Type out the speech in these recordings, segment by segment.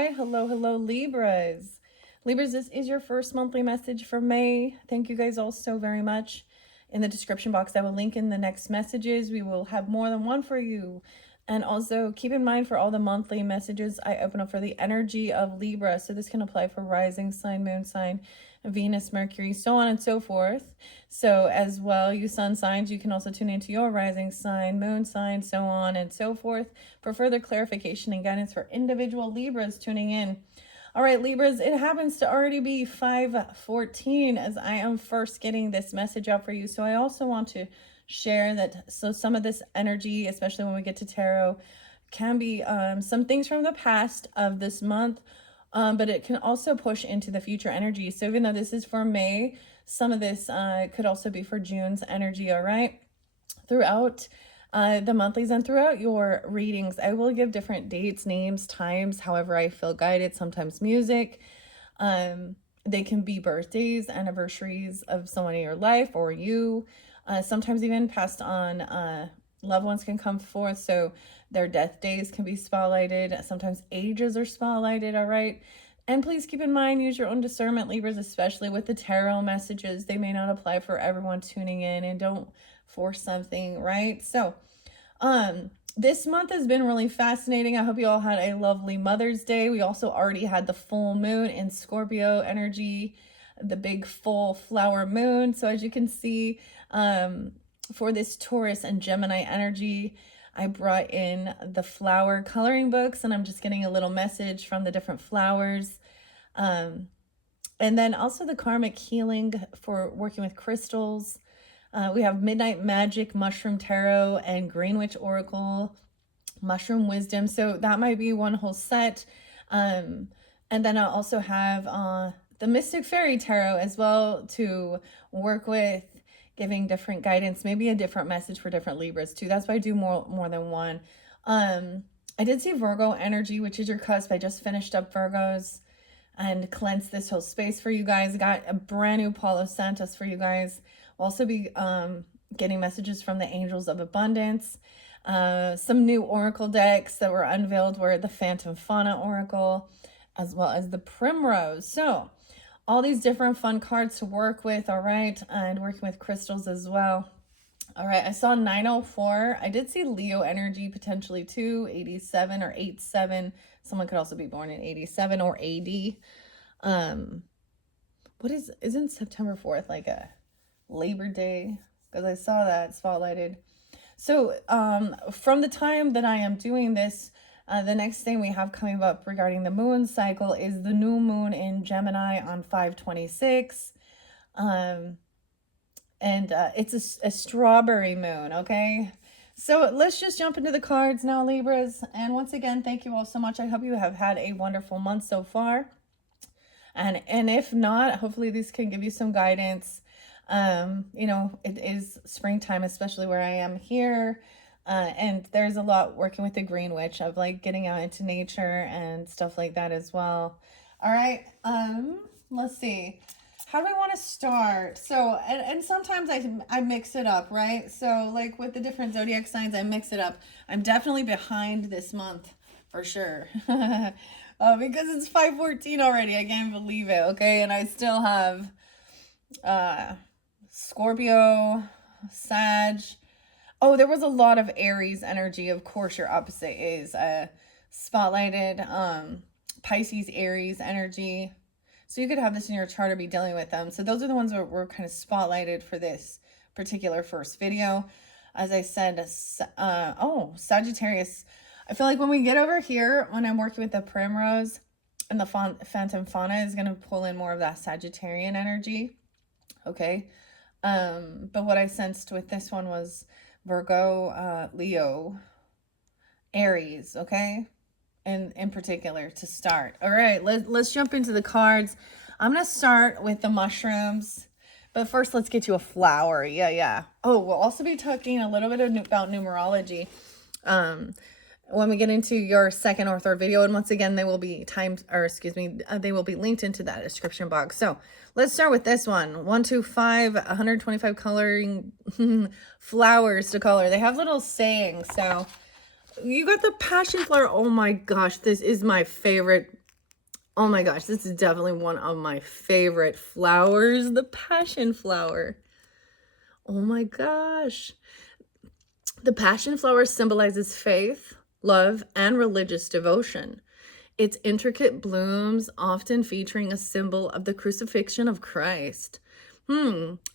right. Hello, Libras. Libras, this is your first monthly message for May. Thank you guys all so very much. In the description box, I will link in the next messages. We will have more than one for you. And also keep in mind for all the monthly messages, I open up for the energy of Libra. So this can apply for rising sign, moon sign, Venus, Mercury, so on and so forth. So as well, you sun signs, you can also tune into your rising sign, moon sign, so on and so forth for further clarification and guidance for individual Libras tuning in. All right, Libras, it happens to already be 5:14 as I am first getting this message out for you. So I also want to share that some of this energy, especially when we get to tarot, can be some things from the past of this month, but it can also push into the future energy. So even though this is for May, some of this could also be for June's energy, all right? Throughout the monthlies and throughout your readings, I will give different dates, names, times, however I feel guided, sometimes music. They can be birthdays, anniversaries of someone in your life or you. Sometimes even passed on loved ones can come forth, so their death days can be spotlighted. Sometimes ages are spotlighted, all right? And please keep in mind, use your own discernment, Libras, especially with the tarot messages. They may not apply for everyone tuning in, and don't force something, right? So, this month has been really fascinating. I hope you all had a lovely Mother's Day. We also already had the full moon in Scorpio energy, the big full flower moon. So as you can see, for this Taurus and Gemini energy, I brought in the flower coloring books, and I'm just getting a little message from the different flowers. And then also the karmic healing for working with crystals. We have Midnight Magic, Mushroom Tarot, and Green Witch Oracle, Mushroom Wisdom. So that might be one whole set. And then I'll also have the Mystic Fairy Tarot as well to work with, giving different guidance, maybe a different message for different Libras too. That's why I do more than one. I did see Virgo energy, which is your cusp. I just finished up Virgos and cleansed this whole space for you guys. Got a brand new Palo Santos for you guys. We'll also be getting messages from the Angels of Abundance. Some new Oracle decks that were unveiled were the Phantom Fauna Oracle, as well as the Primrose. So all these different fun cards to work with, all right, and working with crystals as well. All right, I saw 904. I did see Leo energy potentially too, 87 or 87. Someone could also be born in 87 or AD. Isn't September 4th like a Labor Day? Because I saw that spotlighted. So from the time that I am doing this, the next thing we have coming up regarding the moon cycle is the new moon in Gemini on 5/26. And it's a strawberry moon, okay? So let's just jump into the cards now, Libras. And once again, thank you all so much. I hope you have had a wonderful month so far. And if not, hopefully these can give you some guidance. You know, it is springtime, especially where I am here. And there's a lot working with the Green Witch of like getting out into nature and stuff like that as well. All right. Let's see. How do I want to start? So, and sometimes I mix it up, right? So like with the different zodiac signs, I mix it up. I'm definitely behind this month for sure. Because it's 5/14 already. I can't believe it. Okay. And I still have, Scorpio, Sag. Oh, there was a lot of Aries energy. Of course, your opposite is spotlighted. Pisces, Aries energy. So you could have this in your chart or be dealing with them. So those are the ones that were kind of spotlighted for this particular first video. As I said, Sagittarius. I feel like when we get over here, when I'm working with the Primrose and the Phantom Fauna is going to pull in more of that Sagittarian energy. Okay. But what I sensed with this one was Virgo, Leo, Aries, okay? In particular to start. All right, let's jump into the cards. I'm going to start with the mushrooms. But first, let's get you a flower. Yeah. Oh, we'll also be talking a little bit about numerology when we get into your second or third video. And once again, they will be they will be linked into that description box. So let's start with this one. 125, 125 coloring flowers to color. They have little sayings. So you got the passion flower. Oh my gosh, this is my favorite Oh my gosh, this is definitely one of my favorite flowers, the passion flower. Oh my gosh. The passion flower symbolizes faith, love, and religious devotion. Its intricate blooms, often featuring a symbol of the crucifixion of Christ,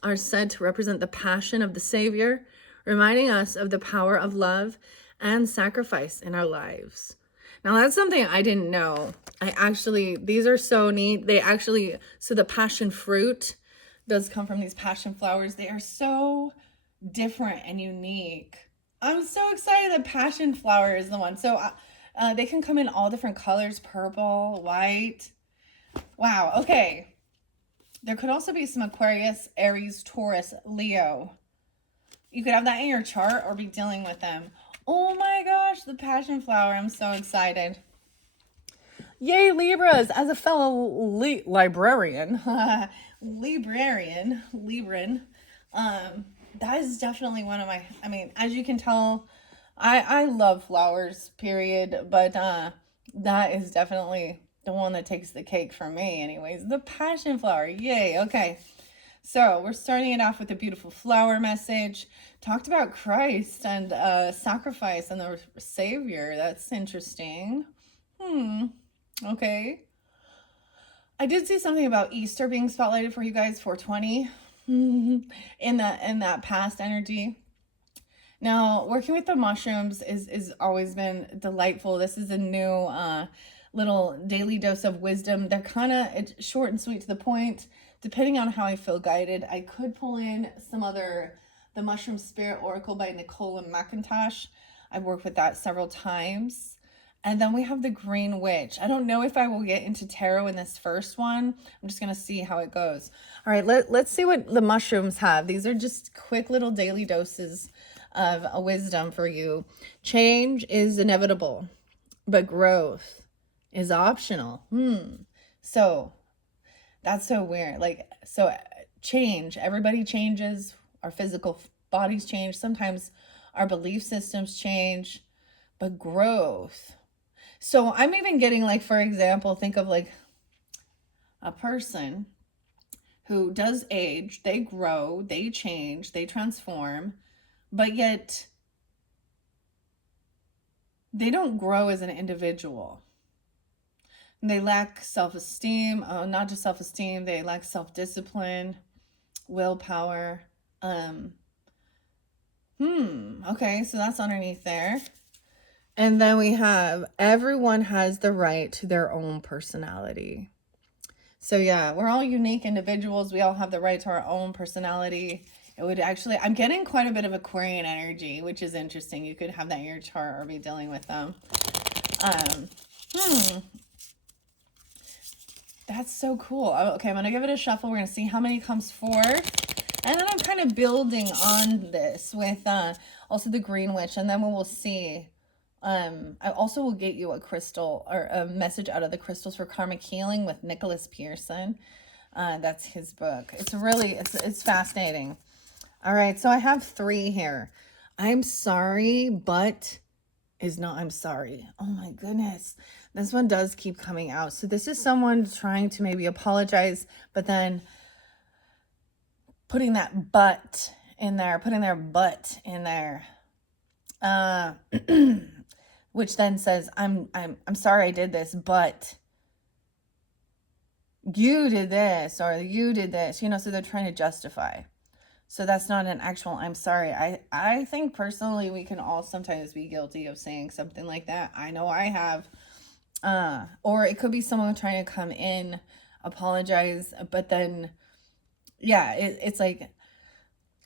are said to represent the passion of the Savior, reminding us of the power of love and sacrifice in our lives. Now, that's something I didn't know. These are so neat. So the passion fruit does come from these passion flowers. They are so different and unique. I'm so excited that passion flower is the one. So they can come in all different colors, purple, white. Wow, okay. There could also be some Aquarius, Aries, Taurus, Leo. You could have that in your chart or be dealing with them. Oh my gosh, the passion flower. I'm so excited. Yay, Libras. As a fellow librarian, Libran, that is definitely one of my, I mean, as you can tell, I love flowers, period, but that is definitely the one that takes the cake for me anyways. The passion flower. Yay. Okay. So we're starting it off with a beautiful flower message. Talked about Christ and sacrifice and the Savior. That's interesting. Okay. I did see something about Easter being spotlighted for you guys, 420, in that past energy. Now, working with the mushrooms is always been delightful. This is a new little daily dose of wisdom. They're kind of short and sweet to the point. Depending on how I feel guided, I could pull in the Mushroom Spirit Oracle by Nicole McIntosh. I've worked with that several times. And then we have the Green Witch. I don't know if I will get into tarot in this first one. I'm just going to see how it goes. All right, let's see what the mushrooms have. These are just quick little daily doses of a wisdom for you. Change is inevitable, but growth is optional. So that's so weird. Change, everybody changes. Our physical bodies change. Sometimes our belief systems change, but growth. So I'm even getting for example, think of a person who does age, they grow, they change, they transform, but yet they don't grow as an individual. They lack self-esteem, not just self-esteem, they lack self-discipline, willpower. Okay, so that's underneath there. And then we have, everyone has the right to their own personality. So yeah, we're all unique individuals. We all have the right to our own personality. It would actually, I'm getting quite a bit of Aquarian energy, which is interesting. You could have that in your chart or be dealing with them. That's so cool. Okay, I'm going to give it a shuffle. We're going to see how many comes forth. And then I'm kind of building on this with also the Green Witch. And then we will see. I also will get you a crystal or a message out of the crystals for karmic healing with Nicholas Pearson. That's his book. It's fascinating. All right, so I have 3 here. I'm sorry, but is not I'm sorry. Oh my goodness. This one does keep coming out. So this is someone trying to maybe apologize, but then putting that but in there, putting their butt in there. Which then says, I'm sorry I did this, but you did this, or you did this, so they're trying to justify. So that's not an actual I'm sorry. I think personally we can all sometimes be guilty of saying something like that. I know I have. Or it could be someone trying to come in, apologize, but then, yeah, it's like,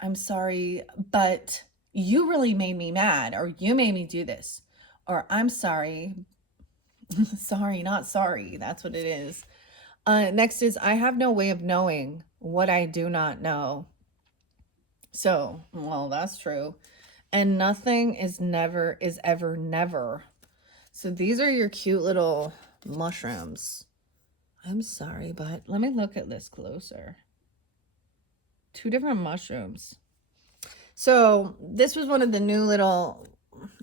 I'm sorry, but you really made me mad, or you made me do this, or I'm sorry. Sorry, not sorry. That's what it is. Next is, I have no way of knowing what I do not know. So, well, that's true. And nothing is ever never. So these are your cute little mushrooms. I'm sorry, but let me look at this closer. 2 different mushrooms. So this was one of the new little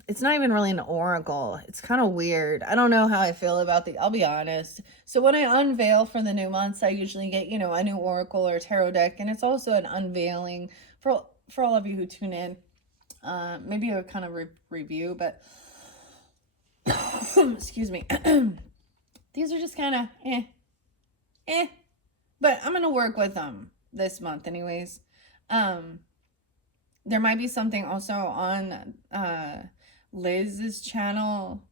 it's not even really an oracle. It's kind of weird. I don't know how I feel about I'll be honest. So when I unveil for the new months, I usually get, a new oracle or tarot deck, and it's also an unveiling for all of you who tune in. Maybe a kind of review, but excuse me. These are just kind of but I'm gonna work with them this month anyways. There might be something also on Liz's channel,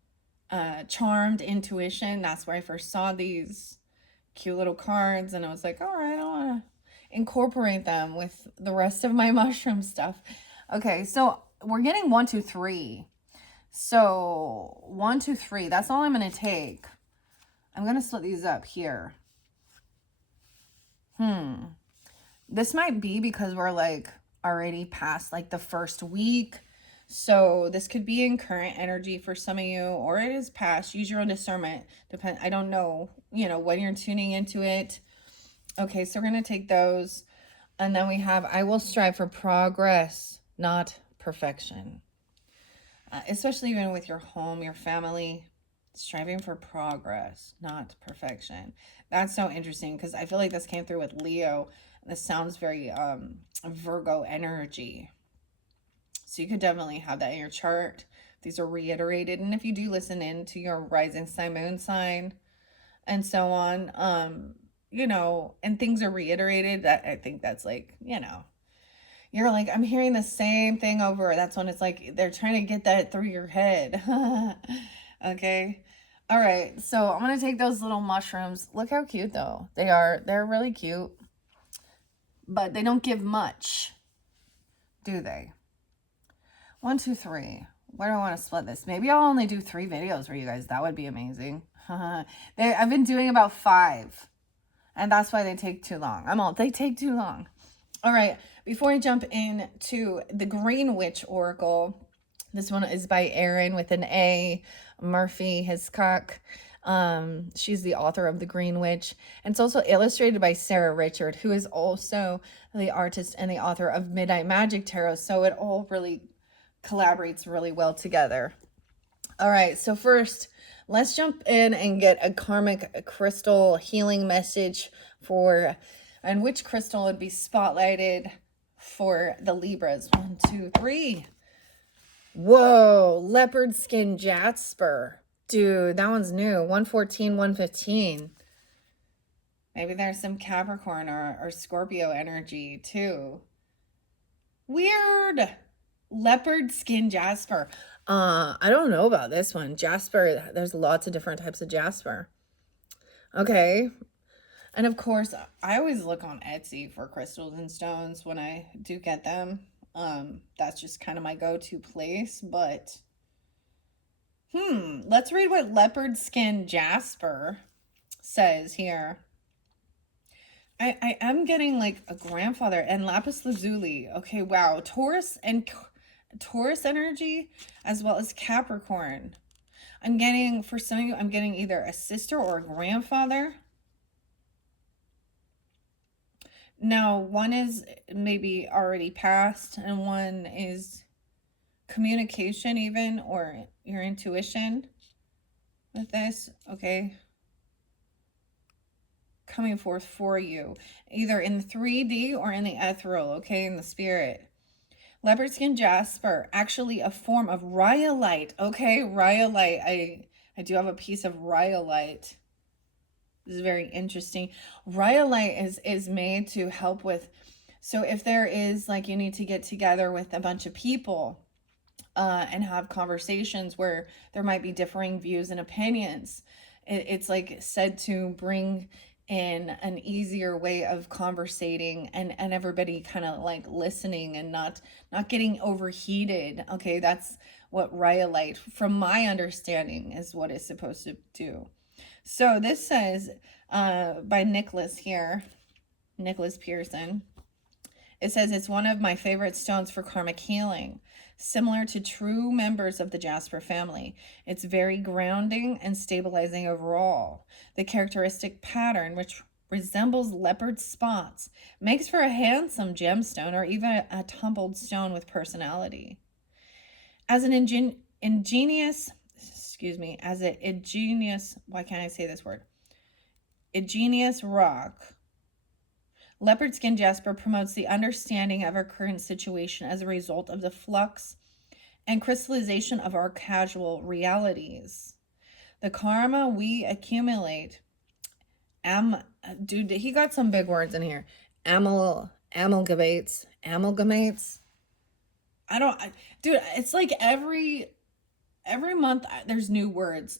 Charmed Intuition. That's where I first saw these cute little cards, and I was like, all right, I want to incorporate them with the rest of my mushroom stuff. Okay, so we're getting 1, 2, 3. So 1, 2, 3, that's all I'm going to take. I'm going to split these up here. This might be because we're like already past like the first week. So this could be in current energy for some of you, or it is past. Use your own discernment. I don't know, when you're tuning into it. Okay, so we're going to take those. And then we have, I will strive for progress, not perfection. Especially even with your home, your family, striving for progress, not perfection. That's so interesting because I feel like this came through with Leo. This sounds very Virgo energy. So you could definitely have that in your chart. These are reiterated. And if you do listen in to your rising sign, moon sign, and so on, and things are reiterated, that I think that's like, you're like, I'm hearing the same thing over. That's when it's like they're trying to get that through your head. Okay. All right. So I'm going to take those little mushrooms. Look how cute though. They are. They're really cute. But they don't give much, do they? 1, 2, 3. Where do I want to split this? Maybe I'll only do 3 videos for you guys. That would be amazing. I've been doing about 5. And that's why they take too long. They take too long. All right. Before I jump into the Green Witch Oracle, this one is by Erin with an A, Murphy Hiscock. She's the author of The Green Witch. And it's also illustrated by Sarah Richard, who is also the artist and the author of Midnight Magic Tarot. So it all really collaborates really well together. All right. So first, let's jump in and get a karmic crystal healing message and which crystal would be spotlighted for the Libras. 1, 2, 3. Whoa, leopard skin jasper. Dude, that one's new. 114, 115. Maybe there's some Capricorn or Scorpio energy too. Weird. Leopard skin jasper. I don't know about this one. Jasper, there's lots of different types of jasper. Okay. And of course, I always look on Etsy for crystals and stones when I do get them. That's just kind of my go-to place, but let's read what leopard skin jasper says here. I am getting like a grandfather and lapis lazuli. Okay, wow. Taurus energy as well as Capricorn. For some of you, I'm getting either a sister or a grandfather. Now, one is maybe already passed and one is communication even, or your intuition with this, okay? Coming forth for you, either in 3D or in the ethereal, okay, in the spirit. Leopard skin jasper, actually a form of rhyolite, okay? Rhyolite, I do have a piece of rhyolite. This is very interesting. Rhyolite is made to help with, so if there is like you need to get together with a bunch of people and have conversations where there might be differing views and opinions, it's like said to bring in an easier way of conversating and everybody kind of like listening and not getting overheated. Okay, that's what rhyolite, from my understanding, is what it's supposed to do. So this says by Nicholas Pearson. It says it's one of my favorite stones for karmic healing. Similar to true members of the Jasper family, it's very grounding and stabilizing overall. The characteristic pattern, which resembles leopard spots, makes for a handsome gemstone or even a tumbled stone with personality. As an ingenious, as an ingenious, why can't I say this word? Ingenious rock, leopard skin jasper promotes the understanding of our current situation as a result of the flux and crystallization of our casual realities. The karma we accumulate, dude, he got some big words in here. Amalgamates. Dude, it's like every month there's new words.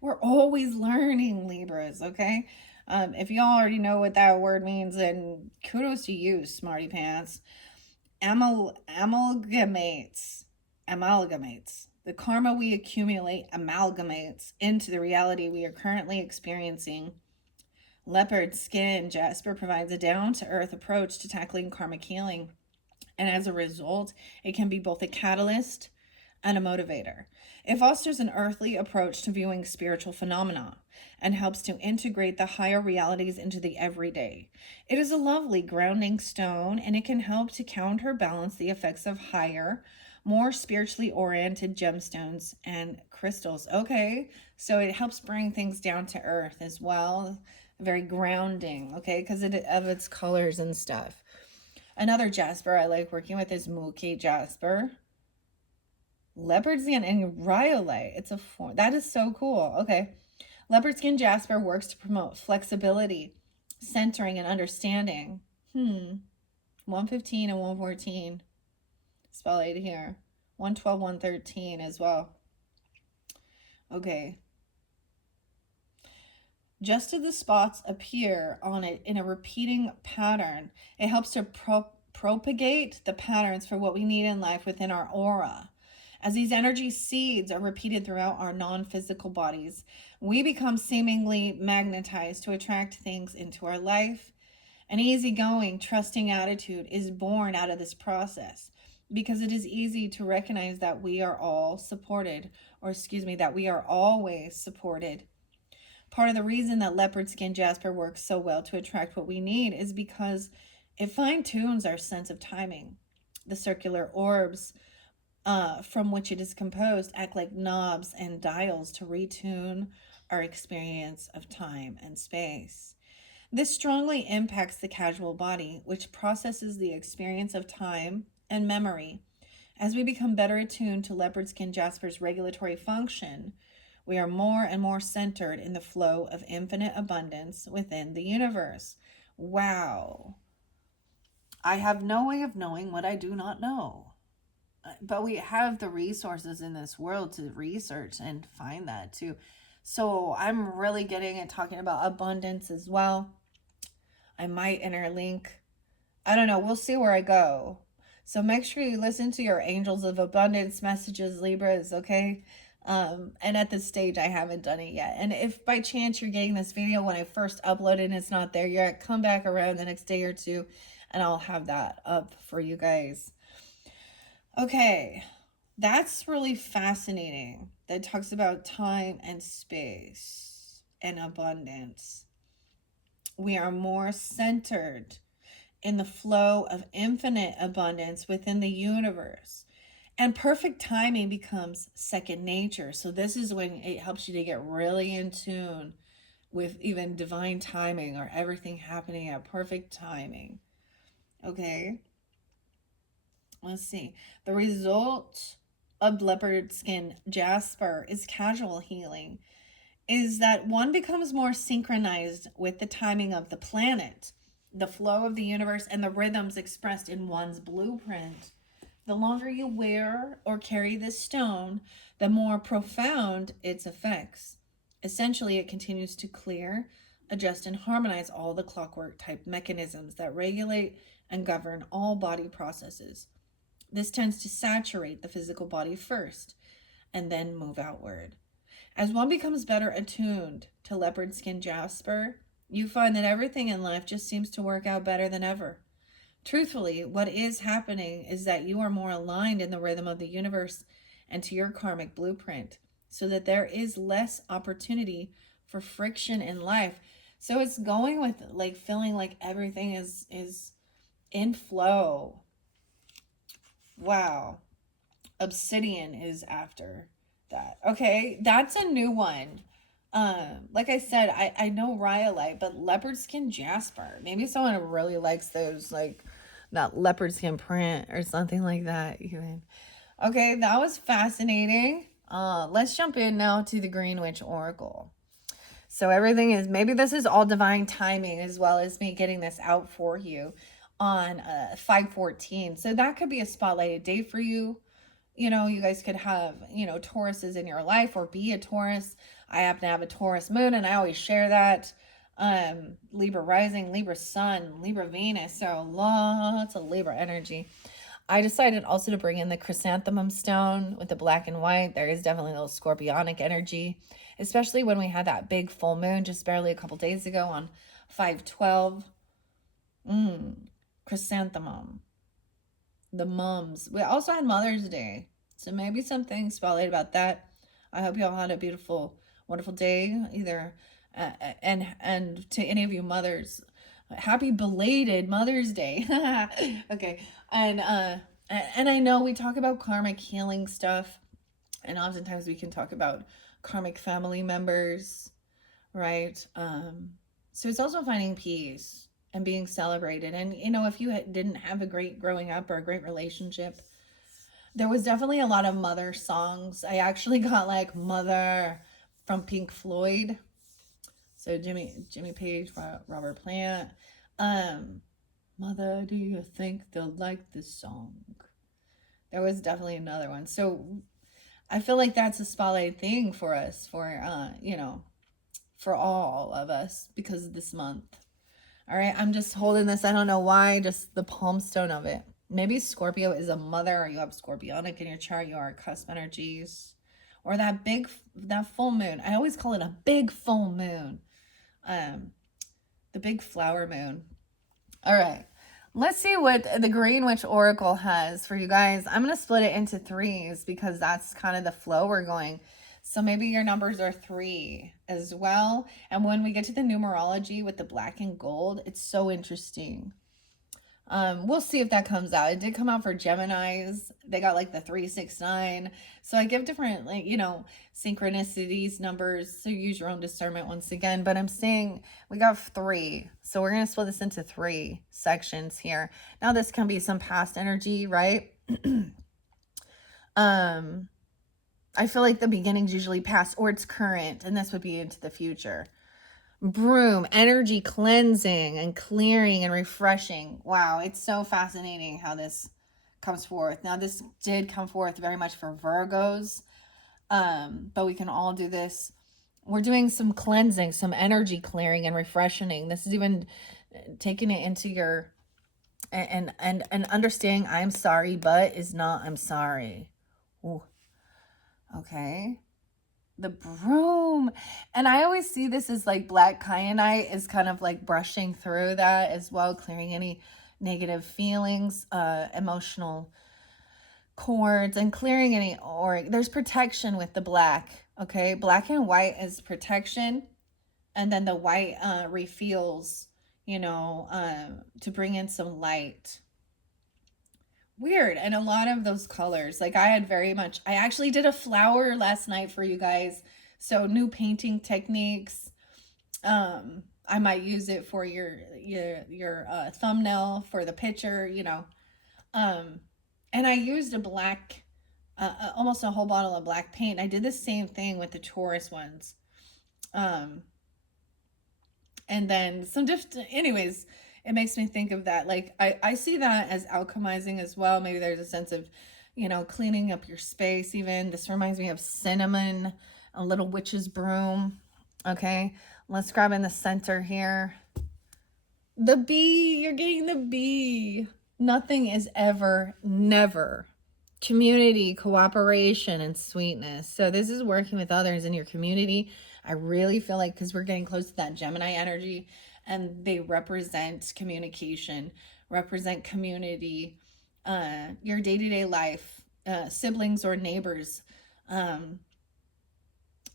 We're always learning, Libras, okay? If y'all already know what that word means, then kudos to you, smarty pants. Amalgamates. The karma we accumulate amalgamates into the reality we are currently experiencing. Leopard skin jasper provides a down-to-earth approach to tackling karmic healing. And as a result, it can be both a catalyst and a motivator. It fosters an earthly approach to viewing spiritual phenomena and helps to integrate the higher realities into the everyday. It is a lovely grounding stone, and it can help to counterbalance the effects of higher, more spiritually oriented gemstones and crystals. Okay, so it helps bring things down to earth as well. Very grounding, okay, because of its colors and stuff. Another jasper I like working with is Mookie jasper. Leopard skin and rhyolite. It's a form. That is so cool. Okay. Leopard skin jasper works to promote flexibility, centering, and understanding. 115 and 114. Spelled here. 112, 113 as well. Okay. Just as the spots appear on it in a repeating pattern, it helps to propagate the patterns for what we need in life within our aura. As these energy seeds are repeated throughout our non-physical bodies, we become seemingly magnetized to attract things into our life. An easygoing, trusting attitude is born out of this process because it is easy to recognize that we are all supported, that we are always supported. Part of the reason that leopard skin jasper works so well to attract what we need is because it fine-tunes our sense of timing. The circular orbs from which it is composed act like knobs and dials to retune our experience of time and space. This strongly impacts the casual body, which processes the experience of time and memory. As we become better attuned to leopard skin jasper's regulatory function, we are more and more centered in the flow of infinite abundance within the universe. Wow. I have no way of knowing what I do not know. But we have the resources in this world to research and find that too. So I'm really getting it talking about abundance as well. I might interlink. I don't know. We'll see where I go. So make sure you listen to your angels of abundance messages, Libras, okay? And at this stage, I haven't done it yet. And if by chance you're getting this video when I first uploaded and it's not there yet, come back around the next day or two and I'll have that up for you guys. Okay, that's really fascinating. That talks about time and space and abundance. We are more centered in the flow of infinite abundance within the universe. And perfect timing becomes second nature. So this is when it helps you to get really in tune with even divine timing or everything happening at perfect timing. Okay. Let's see. The result of leopard skin jasper is casual healing, is that one becomes more synchronized with the timing of the planet, the flow of the universe, and the rhythms expressed in one's blueprint. The longer you wear or carry this stone, the more profound its effects. Essentially, it continues to clear, adjust, and harmonize all the clockwork type mechanisms that regulate and govern all body processes. This tends to saturate the physical body first and then move outward. As one becomes better attuned to leopard skin jasper, you find that everything in life just seems to work out better than ever. Truthfully, what is happening is that you are more aligned in the rhythm of the universe and to your karmic blueprint, so that there is less opportunity for friction in life. So it's going with like feeling like everything is in flow. Wow. Obsidian is after that. Okay, that's a new one. Like I said, I know rhyolite, but leopard skin jasper. Maybe someone really likes those, like that leopard skin print or something like that. Even okay, that was fascinating. Let's jump in now to the Green Witch Oracle. So everything is, maybe this is all divine timing as well as me getting this out for you on 5/14. So that could be a spotlighted day for you. You know, you guys could have, you know, Tauruses in your life or be a Taurus. I happen to have a Taurus moon and I always share that. Libra rising, Libra sun, Libra Venus. So lots of Libra energy. I decided also to bring in the chrysanthemum stone with the black and white. There is definitely a little scorpionic energy, especially when we had that big full moon just barely a couple days ago on 5/12. Chrysanthemum. The mums. We also had Mother's Day. So maybe something spotlight about that. I hope you all had a beautiful, wonderful day. Either and to any of you mothers, happy belated Mother's Day. Okay. And I know we talk about karmic healing stuff, and oftentimes we can talk about karmic family members, right? So it's also finding peace and being celebrated. And you know, if you didn't have a great growing up or a great relationship, there was definitely a lot of mother songs. I actually got like Mother from Pink Floyd. So Jimmy Page, Robert Plant. Mother, do you think they'll like this song? There was definitely another one. So I feel like that's a spotlight thing for us, for you know, for all of us because of this month. All right, I'm just holding this. I don't know why, just the palm stone of it. Maybe Scorpio is a mother, or you have Scorpionic in your chart. You are cusp energies, or that full moon. I always call it a big full moon, the big flower moon. All right, let's see what the Green Witch Oracle has for you guys. I'm gonna split it into threes because that's kind of the flow we're going. So maybe your numbers are 3 as well. And when we get to the numerology with the black and gold, it's so interesting. We'll see if that comes out. It did come out for Geminis. They got like the 369. So I give different, like, you know, synchronicities, numbers. So use your own discernment once again. But I'm saying we got 3. So we're going to split this into 3 sections here. Now this can be some past energy, right? I feel like the beginning's usually past, or it's current, and this would be into the future. Broom, energy cleansing and clearing and refreshing. Wow, it's so fascinating how this comes forth. Now, this did come forth very much for Virgos, but we can all do this. We're doing some cleansing, some energy clearing and refreshing. This is even taking it into your and understanding I'm sorry, but is not I'm sorry. Ooh. Okay. The broom. And I always see this as like black kyanite is kind of like brushing through that as well, clearing any negative feelings, emotional cords, and clearing any, or there's protection with the black. Okay. Black and white is protection. And then the white refills, you know, to bring in some light. Weird. And a lot of those colors, like I actually did a flower last night for you guys. So new painting techniques. I might use it for your thumbnail for the picture, you know. And I used a black, almost a whole bottle of black paint. I did the same thing with the Taurus ones. And then some different, anyways, it makes me think of that. Like, I see that as alchemizing as well. Maybe there's a sense of, you know, cleaning up your space even. This reminds me of cinnamon, a little witch's broom. Okay, let's grab in the center here. The bee, you're getting the bee. Nothing is ever, never. Community, cooperation, and sweetness. So this is working with others in your community. I really feel like, because we're getting close to that Gemini energy, and they represent communication, represent community, your day-to-day life, siblings or neighbors. And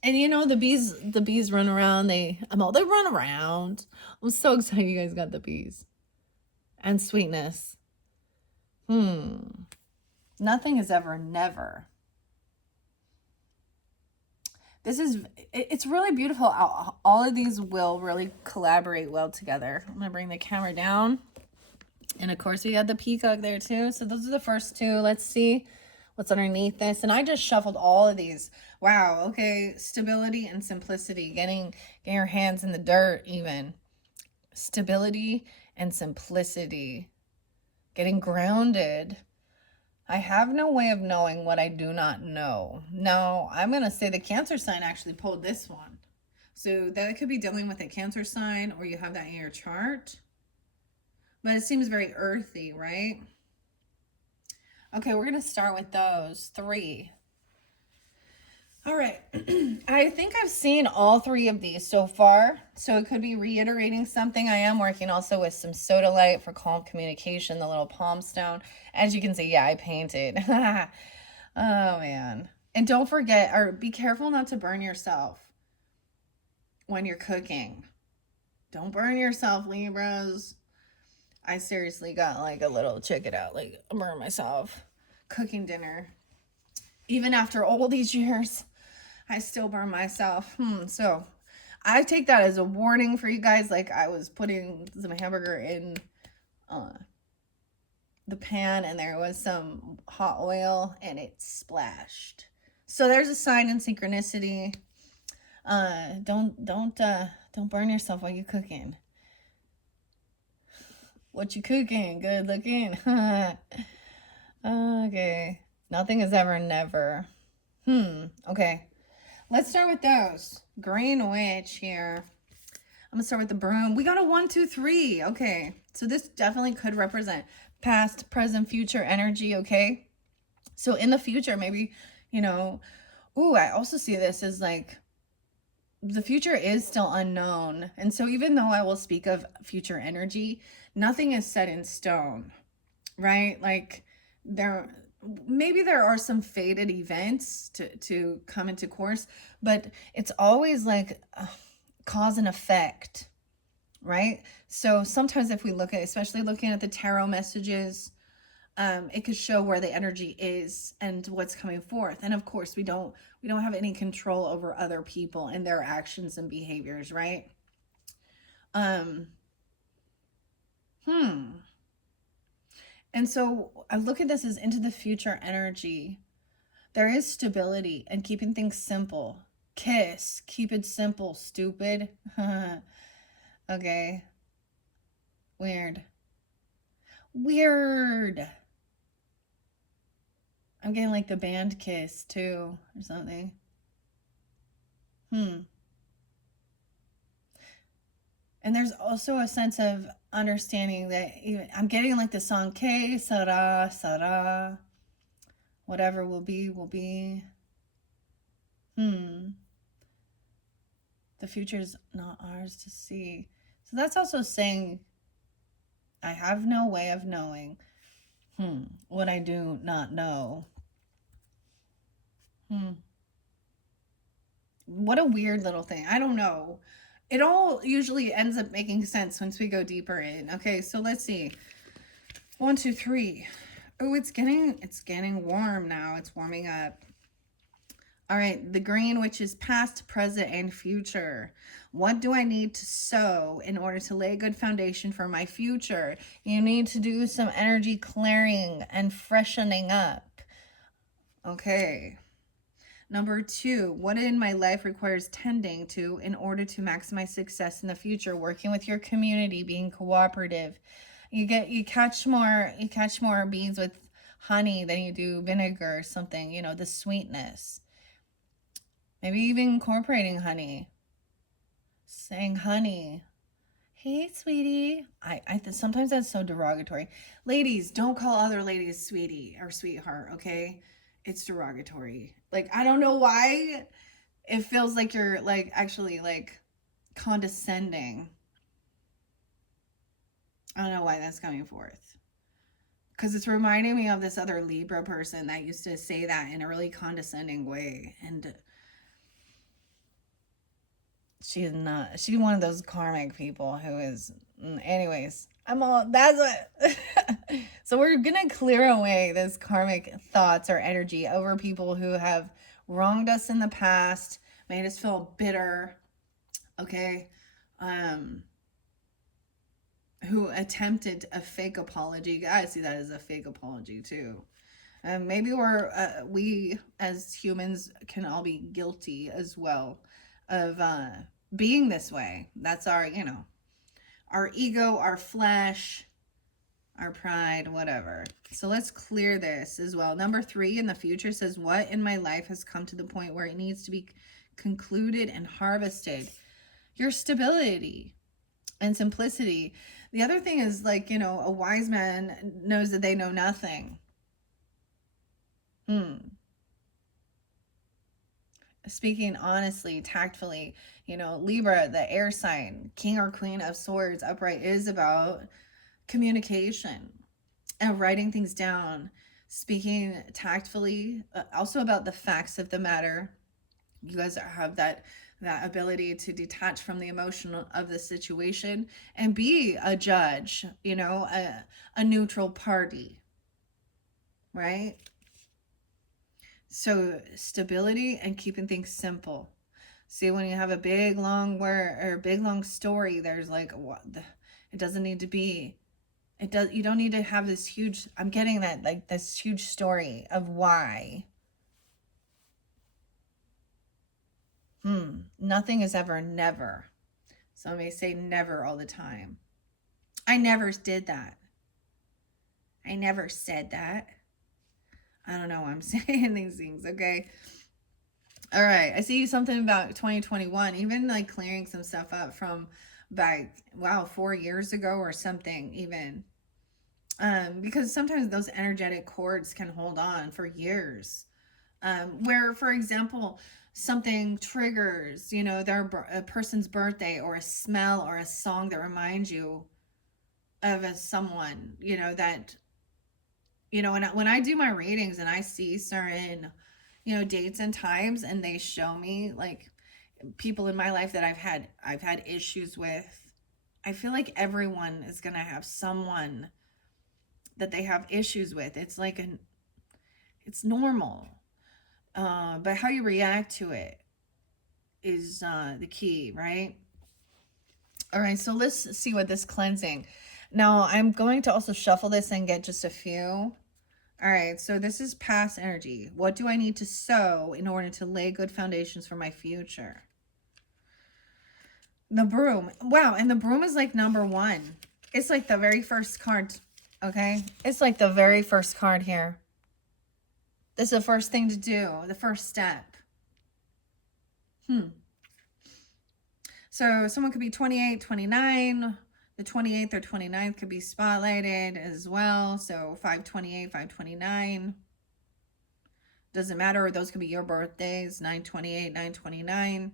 you know, the bees run around. They run around. I'm so excited you guys got the bees. And sweetness. Nothing is ever never. It's really beautiful. All of these will really collaborate well together. I'm going to bring the camera down. And of course, we got the peacock there too. So those are the first two. Let's see what's underneath this. And I just shuffled all of these. Wow. Okay. Stability and simplicity. Getting your hands in the dirt even. Stability and simplicity. Getting grounded. I have no way of knowing what I do not know. Now, I'm going to say the Cancer sign actually pulled this one. So that could be dealing with a Cancer sign, or you have that in your chart. But it seems very earthy, right? Okay, we're going to start with those three. All right. I think I've seen all three of these so far. So it could be reiterating something. I am working also with some sodalite for calm communication, the little palm stone. As you can see, yeah, I painted. Oh, man. And don't forget, or be careful not to burn yourself when you're cooking. Don't burn yourself, Libras. I seriously got like a little, check it out, like I burned myself cooking dinner. Even after all these years, I still burn myself. So I take that as a warning for you guys. Like I was putting some hamburger in the pan and there was some hot oil and it splashed. So there's a sign in synchronicity. Don't burn yourself while you're cooking. What you cooking? Good looking. Okay. Nothing is ever never. Okay. Let's start with those. Green Witch here. I'm going to start with the broom. We got a 1, 2, 3. Okay. So this definitely could represent past, present, future energy. Okay. So in the future, maybe, I also see this as like the future is still unknown. And so even though I will speak of future energy, nothing is set in stone, right? Like maybe there are some fated events to come into course, but it's always like cause and effect, right? So sometimes if we look at, especially looking at the tarot messages, it could show where the energy is and what's coming forth. And of course, we don't have any control over other people and their actions and behaviors, right? And so I look at this as into the future energy. There is stability and keeping things simple. Kiss, keep it simple, stupid. Okay. Weird. I'm getting like the band Kiss too or something. And there's also a sense of understanding that I'm getting like the song Que Sera, Sera. Whatever will be, will be. The future is not ours to see. So that's also saying I have no way of knowing what I do not know. What a weird little thing. I don't know. It all usually ends up making sense once we go deeper in. Okay, so let's see. 1, 2, 3. Oh, it's getting warm now. It's warming up. All right, the green, which is past, present, and future. What do I need to sow in order to lay a good foundation for my future? You need to do some energy clearing and freshening up. Okay. Number 2, what in my life requires tending to in order to maximize success in the future? Working with your community, being cooperative. You catch more bees with honey than you do vinegar or something, the sweetness. Maybe even incorporating honey. Saying honey. Hey, sweetie. I sometimes that's so derogatory. Ladies, don't call other ladies sweetie or sweetheart, okay? It's derogatory. Like, I don't know why it feels like you're like actually like condescending. I don't know why that's coming forth. Because it's reminding me of this other Libra person that used to say that in a really condescending way. And she's one of those karmic people who is, anyways, that's what, So we're going to clear away this karmic thoughts or energy over people who have wronged us in the past, made us feel bitter, okay? Who attempted a fake apology. I see that as a fake apology too. Maybe we as humans can all be guilty as well of being this way. That's our, our ego, our flesh, our pride, whatever. So let's clear this as well. Number 3 in the future says, what in my life has come to the point where it needs to be concluded and harvested? Your stability and simplicity. The other thing is, like, a wise man knows that they know nothing. Speaking honestly, tactfully, Libra, the air sign, king or queen of swords upright, is about communication and writing things down, speaking tactfully, also about the facts of the matter. You guys have that ability to detach from the emotion of the situation and be a judge, a neutral party, right? So stability and keeping things simple. See, when you have a big long word or a big long story, there's like, it doesn't need to be. You don't need to have this huge, I'm getting that, like this huge story of why. Nothing is ever never. So may say never all the time. I never did that. I never said that. I don't know why I'm saying these things, okay? All right, I see something about 2021, even like clearing some stuff up from back, 4 years ago or something even. Because sometimes those energetic cords can hold on for years. Where, for example, something triggers, a person's birthday, or a smell or a song that reminds you of someone, that, when I do my readings and I see certain, dates and times, and they show me like people in my life that I've had issues with, I feel like everyone is going to have someone that they have issues with. It's like it's normal. But how you react to it is the key, right? All right, so let's see what this cleansing. Now, I'm going to also shuffle this and get just a few. All right, so this is past energy. What do I need to sow in order to lay good foundations for my future? The broom. Wow, and the broom is like number 1. It's like the very first card, okay? It's like the very first card here. This is the first thing to do, the first step. So someone could be 28, 29. The 28th or 29th could be spotlighted as well. So 528, 529. Doesn't matter. Those could be your birthdays, 928, 929.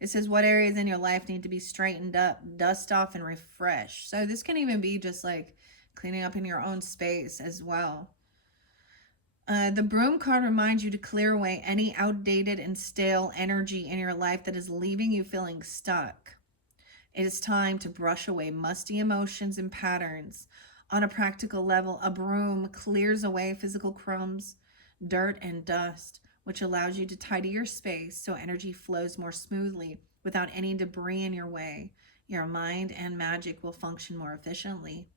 It says, what areas in your life need to be straightened up, dust off, and refreshed? So this can even be just like cleaning up in your own space as well. The broom card reminds you to clear away any outdated and stale energy in your life that is leaving you feeling stuck. It is time to brush away musty emotions and patterns. On a practical level, a broom clears away physical crumbs, dirt, and dust, which allows you to tidy your space so energy flows more smoothly without any debris in your way. Your mind and magic will function more efficiently.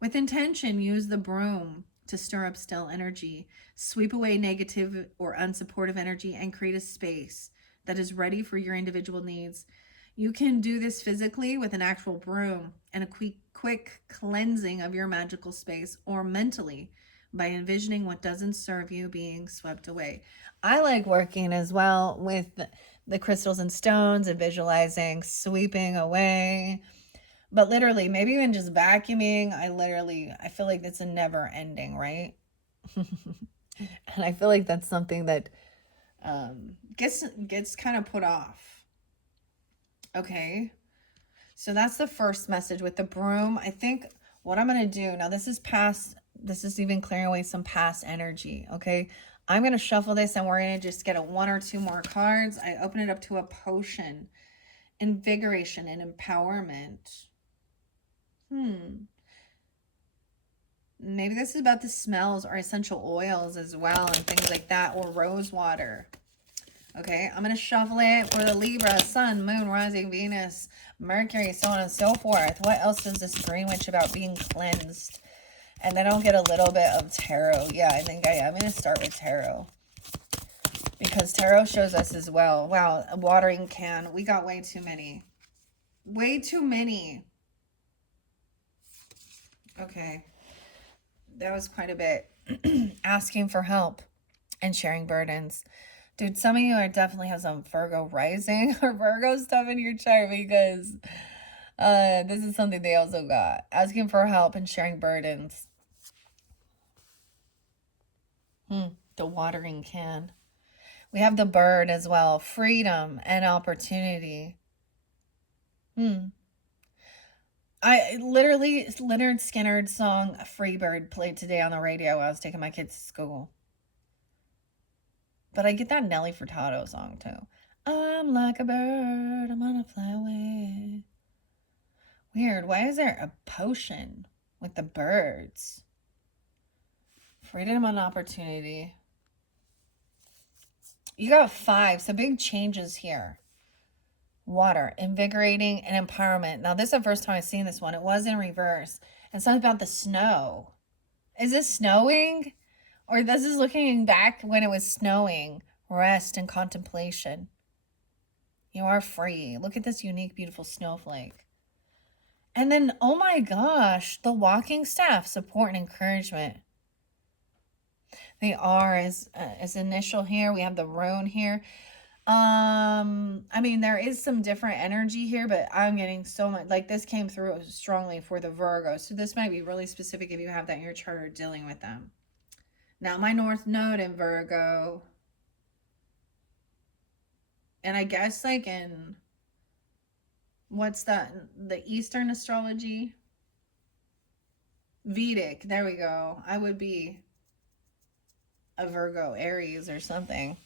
With intention, use the broom to stir up stale energy, sweep away negative or unsupportive energy, and create a space that is ready for your individual needs. You can do this physically with an actual broom and a quick cleansing of your magical space, or mentally by envisioning what doesn't serve you being swept away. I like working as well with the crystals and stones and visualizing, sweeping away. But literally, maybe even just vacuuming, I feel like that's a never ending, right? And I feel like that's something that gets kind of put off. Okay. So that's the first message with the broom. I think what I'm going to do now, this is even clearing away some past energy. Okay. I'm going to shuffle this and we're going to just get 1 or 2 more cards. I open it up to a potion, invigoration and empowerment. Maybe this is about the smells or essential oils as well and things like that, or rose water. Okay, I'm going to shuffle it for the Libra, Sun, Moon, Rising, Venus, Mercury, so on and so forth. What else does this Green Witch about being cleansed? And then I'll get a little bit of tarot. Yeah, I think I'm going to start with tarot. Because tarot shows us as well. Wow, a watering can. We got way too many. Way too many. Okay. That was quite a bit. Asking for help and sharing burdens. Dude, some of you are definitely have some Virgo rising or Virgo stuff in your chart, because this is something they also got. Asking for help and sharing burdens. The watering can. We have the bird as well. Freedom and opportunity. I literally, Leonard Skinner's song Freebird played today on the radio while I was taking my kids to school. But I get that Nelly Furtado song too. I'm like a bird, I'm gonna fly away. Weird, why is there a potion with the birds? Freedom and opportunity. You got 5, so big changes here. Water, invigorating and empowerment. Now, this is the first time I've seen this one. It was in reverse. And something about the snow. Is it snowing? Or this is looking back when it was snowing. Rest and contemplation. You are free. Look at this unique, beautiful snowflake. And then, oh my gosh, the walking staff, support and encouragement. They are as initial here. We have the rune here. I mean, there is some different energy here, but I'm getting so much, like this came through strongly for the Virgo. So this might be really specific if you have that in your chart or dealing with them. Now, my North Node in Virgo, and I guess like in, what's that? The Eastern astrology? Vedic, there we go. I would be a Virgo, Aries or something.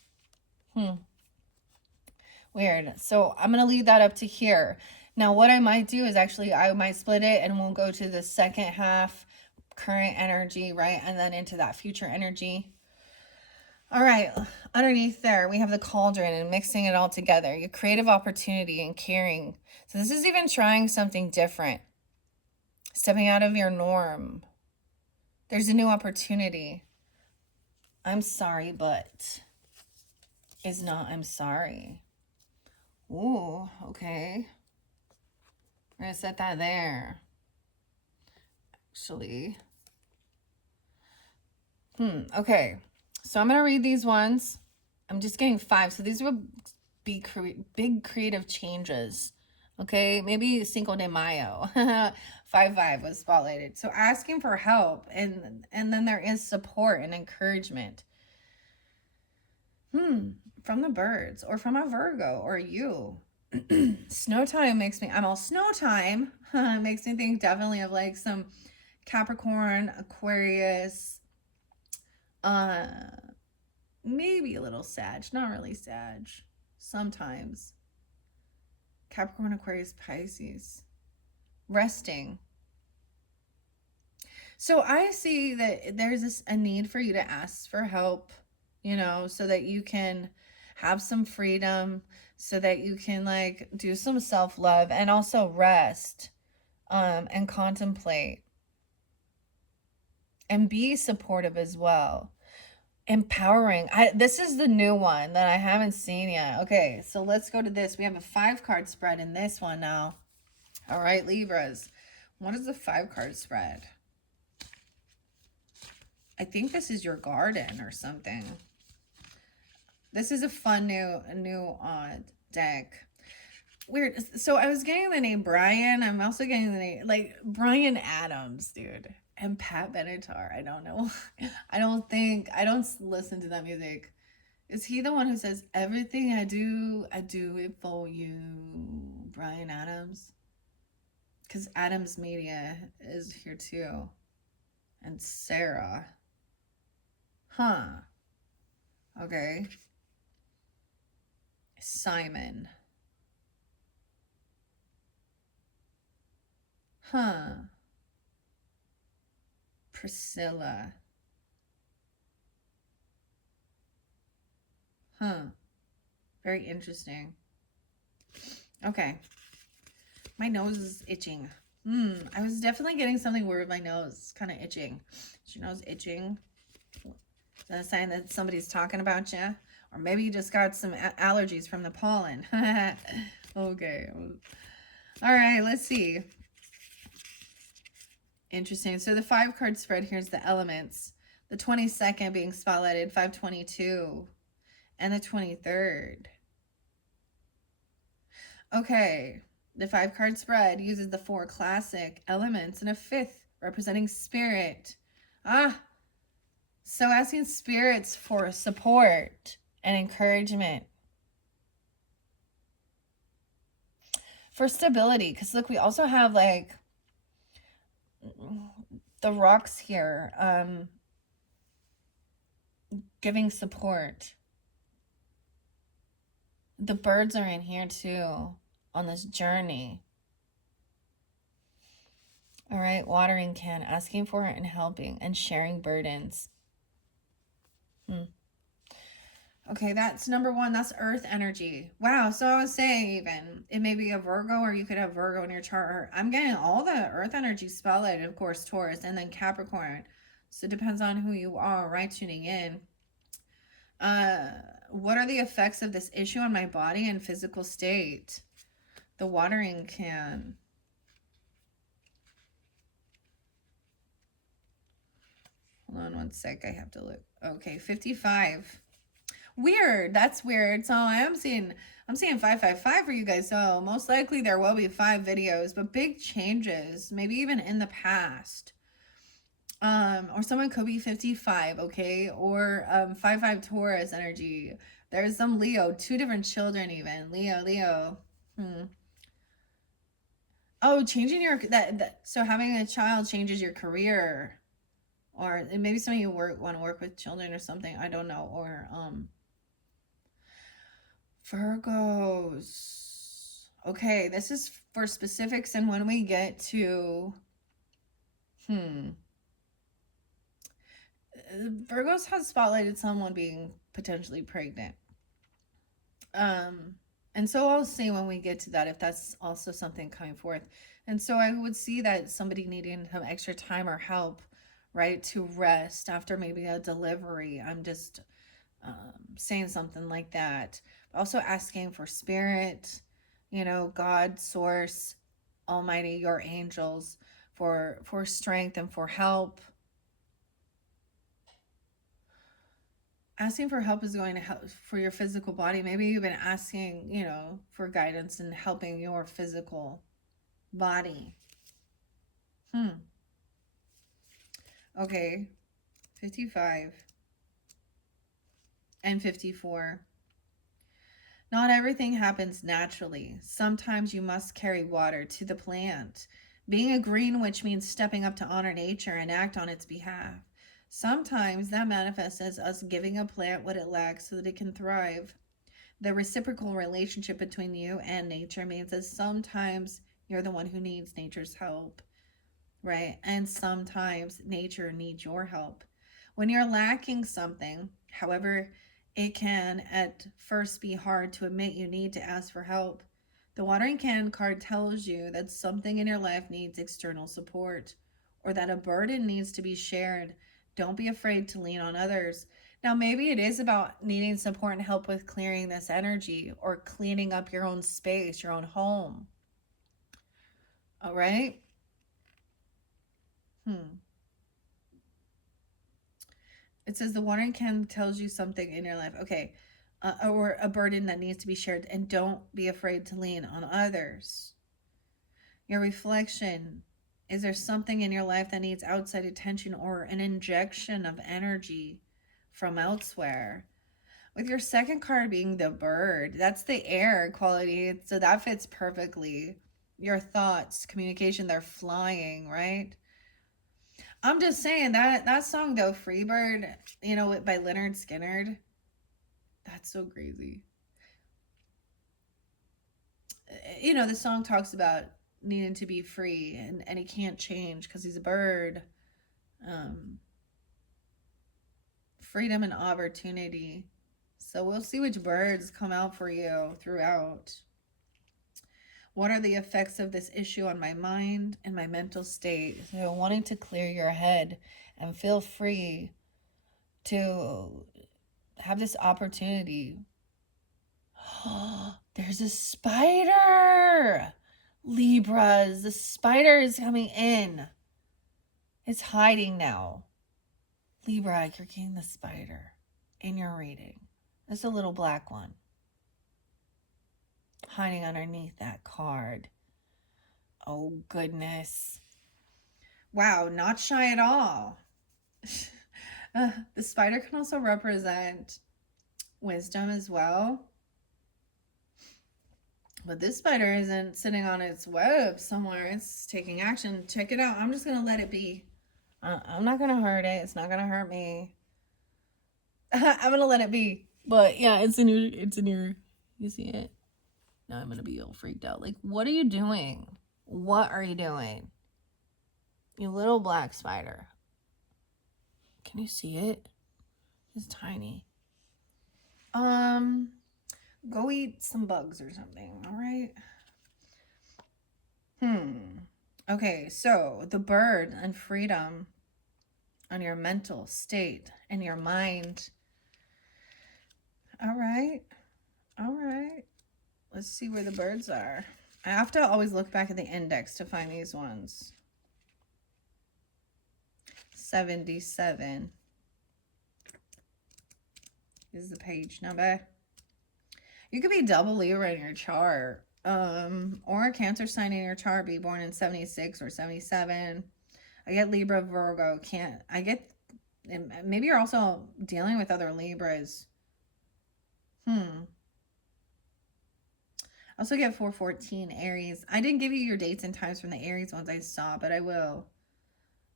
Weird. So I'm going to leave that up to here. Now, what I might do is actually, I might split it and we'll go to the second half, current energy, right? And then into that future energy. All right. Underneath there, we have the cauldron and mixing it all together. Your creative opportunity and caring. So this is even trying something different. Stepping out of your norm. There's a new opportunity. I'm sorry, but is not I'm sorry. Ooh, okay. We're going to set that there. Actually. Okay. So I'm going to read these ones. I'm just getting 5. So these will be big creative changes. Okay. Maybe Cinco de Mayo. 5-5 was spotlighted. So asking for help. And then there is support and encouragement. From the birds or from a Virgo or you. Snow time makes me, I'm all snow time. Makes me think definitely of like some Capricorn, Aquarius, maybe a little Sag, not really Sag. Sometimes. Capricorn, Aquarius, Pisces. Resting. So I see that there's a need for you to ask for help, you know, so that you can have some freedom, so that you can like do some self-love and also rest, and contemplate and be supportive as well. Empowering. This is the new one that I haven't seen yet. Okay, so let's go to this. We have a 5-card spread in this one now. All right, Libras. What is the 5-card spread? I think this is your garden or something. This is a fun new deck. Weird. So I was getting the name Brian. I'm also getting the name like Brian Adams, dude. And Pat Benatar. I don't know. I don't listen to that music. Is he the one who says, everything I do it for you? Brian Adams? Because Adams Media is here too. And Sarah. Huh. Okay. Simon. Huh. Priscilla. Huh. Very interesting. Okay. My nose is itching. I was definitely getting something weird with my nose. Kind of itching. Is your nose itching? Is that a sign that somebody's talking about you? Or maybe you just got some allergies from the pollen. Okay. All right, let's see. Interesting. So the 5-card spread here is the elements. The 22nd being spotlighted, 522. And the 23rd. Okay. The 5-card spread uses the 4 classic elements and a 5th representing spirit. So asking spirits for support and encouragement. For stability, because look, we also have like the rocks here, giving support. The birds are in here too on this journey. All right, watering can, asking for it and helping and sharing burdens. Okay, that's number 1. That's earth energy. Wow, so I was saying even, it may be a Virgo or you could have Virgo in your chart. I'm getting all the earth energy spotlighted, of course, Taurus, and then Capricorn. So it depends on who you are, right, tuning in. What are the effects of this issue on my body and physical state? The watering can. Hold on one sec, I have to look. Okay, 55. Weird. That's weird. So I'm seeing 555 for you guys. So most likely there will be 5 videos, but big changes, maybe even in the past. Or someone could be 55, okay? Or 55 Taurus energy. There's some Leo, 2 different children even. Leo. Oh, changing your so having a child changes your career. Or maybe some of you want to work with children or something. I don't know. Or Virgos. Okay, this is for specifics, and when we get to Virgos has spotlighted someone being potentially pregnant. And so I'll see when we get to that if that's also something coming forth. And so I would see that somebody needing some extra time or help, right, to rest after maybe a delivery. I'm just saying something like that. Also asking for spirit, God, source, almighty, your angels for strength and for help. Asking for help is going to help for your physical body. Maybe you've been asking, for guidance and helping your physical body. Okay, 55 and 54. Not everything happens naturally. Sometimes you must carry water to the plant. Being a green witch means stepping up to honor nature and act on its behalf. Sometimes that manifests as us giving a plant what it lacks so that it can thrive. The reciprocal relationship between you and nature means that sometimes you're the one who needs nature's help, right? And sometimes nature needs your help. When you're lacking something, however, it can at first be hard to admit you need to ask for help. The watering can card tells you that something in your life needs external support or that a burden needs to be shared. Don't be afraid to lean on others. Now, maybe it is about needing support and help with clearing this energy or cleaning up your own space, your own home. All right? It says the watering can tells you something in your life. Okay. Or a burden that needs to be shared, and don't be afraid to lean on others. Your reflection. Is there something in your life that needs outside attention or an injection of energy from elsewhere? With your second card being the bird, that's the air quality. So that fits perfectly. Your thoughts, communication, they're flying, right? I'm just saying that song though, Freebird, by Leonard Skinner, that's so crazy. The song talks about needing to be free and he can't change because he's a bird. Freedom and opportunity. So we'll see which birds come out for you throughout. What are the effects of this issue on my mind and my mental state? So wanting to clear your head and feel free to have this opportunity. There's a spider! Libras, the spider is coming in. It's hiding now. Libra, you're getting the spider in your reading. It's a little black one hiding underneath that card. Oh, goodness. Wow, not shy at all. The spider can also represent wisdom as well. But this spider isn't sitting on its web somewhere. It's taking action. Check it out. I'm just going to let it be. I'm not going to hurt it. It's not going to hurt me. I'm going to let it be. But yeah, it's in your, you see it? Now I'm going to be all freaked out. Like, what are you doing? What are you doing? You little black spider. Can you see it? It's tiny. Go eat some bugs or something, all right? Okay, so the bird and freedom on your mental state and your mind. All right. Let's see where the birds are. I have to always look back at the index to find these ones. 77 is the page number. You could be double Libra in your chart, or a Cancer sign in your chart, be born in 76 or 77. I get Libra, Virgo, maybe you're also dealing with other Libras. I also get 414 Aries. I didn't give you your dates and times from the Aries ones I saw, but I will.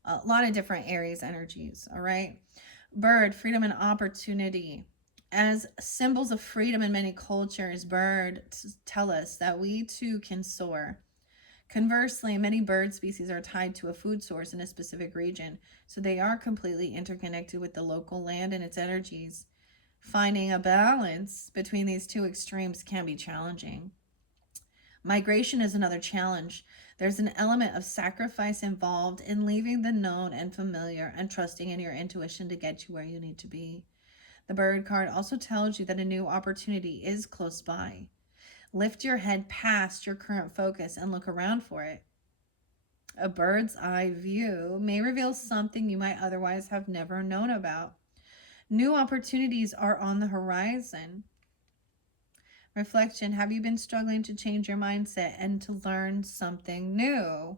A lot of different Aries energies, all right? Bird, freedom and opportunity. As symbols of freedom in many cultures, birds tell us that we too can soar. Conversely, many bird species are tied to a food source in a specific region, so they are completely interconnected with the local land and its energies. Finding a balance between these two extremes can be challenging. Migration is another challenge. There's an element of sacrifice involved in leaving the known and familiar and trusting in your intuition to get you where you need to be. The bird card also tells you that a new opportunity is close by. Lift your head past your current focus and look around for it. A bird's eye view may reveal something you might otherwise have never known about. New opportunities are on the horizon. Reflection, have you been struggling to change your mindset and to learn something new?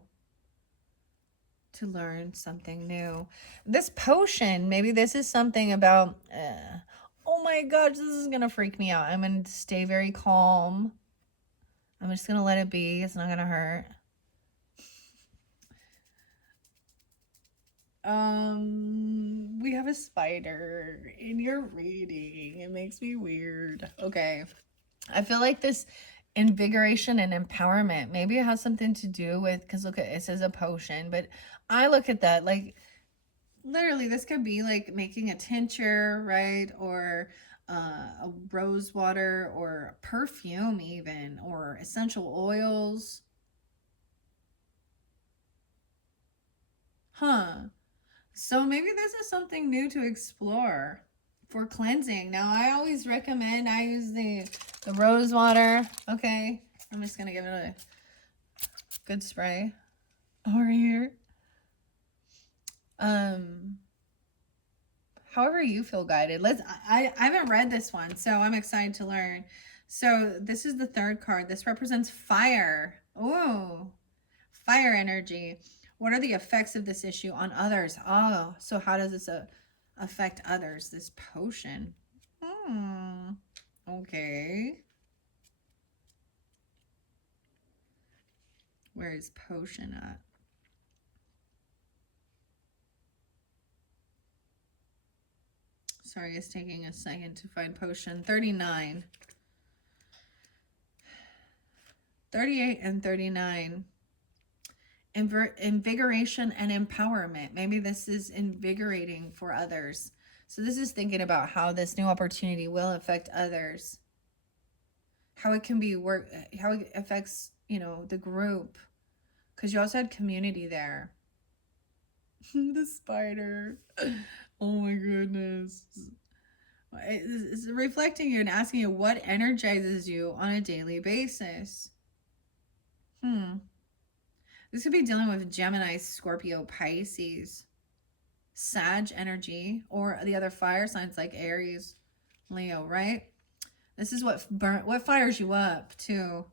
To learn something new. This potion, maybe this is something about, oh my gosh, this is going to freak me out. I'm going to stay very calm. I'm just going to let it be. It's not going to hurt. We have a spider in your reading. It makes me weird. Okay. I feel like this invigoration and empowerment, maybe it has something to do with, because look, it says a potion, but I look at that like literally this could be like making a tincture, right? Or a rose water or perfume even, or essential oils. So maybe this is something new to explore for cleansing. Now, I always recommend, I use the rose water. Okay, I'm just going to give it a good spray over here. However you feel guided. I haven't read this one, so I'm excited to learn. So this is the third card. This represents fire. Oh, fire energy. What are the effects of this issue on others? Oh, so how does this affect others, this potion? Okay. Where is potion at? Sorry, it's taking a second to find potion. 39. 38 and 39. Invigoration and empowerment. Maybe this is invigorating for others. So this is thinking about how this new opportunity will affect others. How it can be how it affects, the group. Because you also had community there. The spider. Oh my goodness. It's reflecting you and asking you what energizes you on a daily basis. This could be dealing with Gemini, Scorpio, Pisces, Sag energy, or the other fire signs like Aries, Leo, right? This is what fires you up too.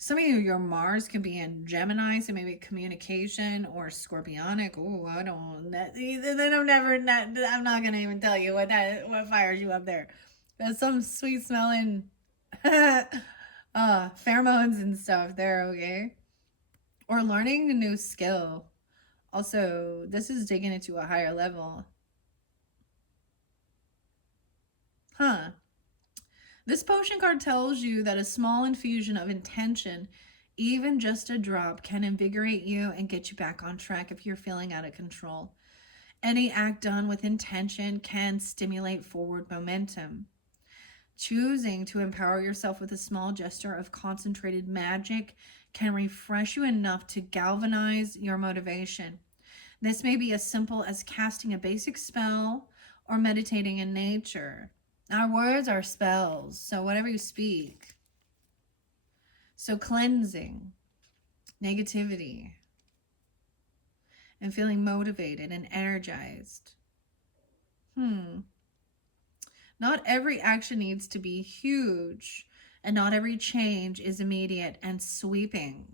Some of you, your Mars could be in Gemini, so maybe communication or scorpionic. Oh, I don't. Then I'm not gonna even tell you what fires you up there. There's some sweet smelling pheromones and stuff there. Okay, or learning a new skill. Also, this is digging into a higher level. This potion card tells you that a small infusion of intention, even just a drop, can invigorate you and get you back on track if you're feeling out of control. Any act done with intention can stimulate forward momentum. Choosing to empower yourself with a small gesture of concentrated magic can refresh you enough to galvanize your motivation. This may be as simple as casting a basic spell or meditating in nature. Our words are spells, so whatever you speak. So cleansing negativity and feeling motivated and energized. Not every action needs to be huge, and not every change is immediate and sweeping.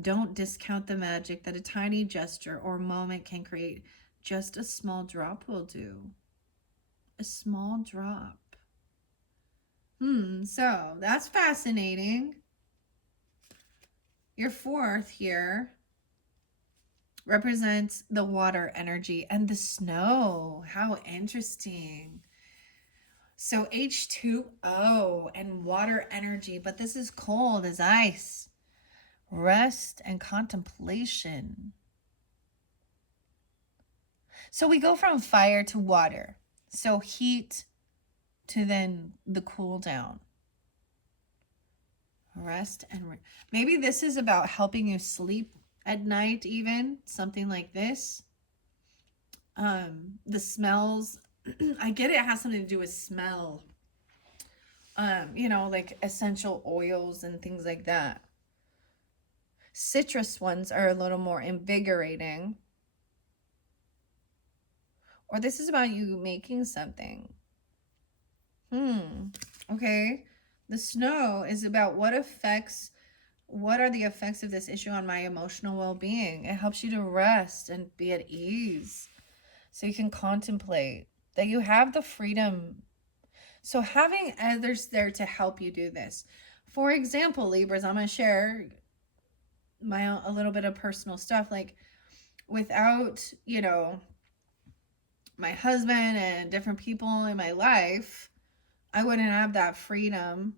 Don't discount the magic that a tiny gesture or moment can create. Just a small drop will do. A small drop. So that's fascinating. Your fourth here represents the water energy and the snow. How interesting. So H2O and water energy, but this is cold as ice. Rest and contemplation. So we go from fire to water. So heat to then the cool down. Rest and maybe this is about helping you sleep at night, even something like this. The smells, I get it has something to do with smell. Like essential oils and things like that. Citrus ones are a little more invigorating. Or this is about you making something. Okay. The snow is about what are the effects of this issue on my emotional well-being. It helps you to rest and be at ease. So you can contemplate that you have the freedom. So having others there to help you do this. For example, Libras, I'm going to share a little bit of personal stuff. Like without, my husband and different people in my life, I wouldn't have that freedom.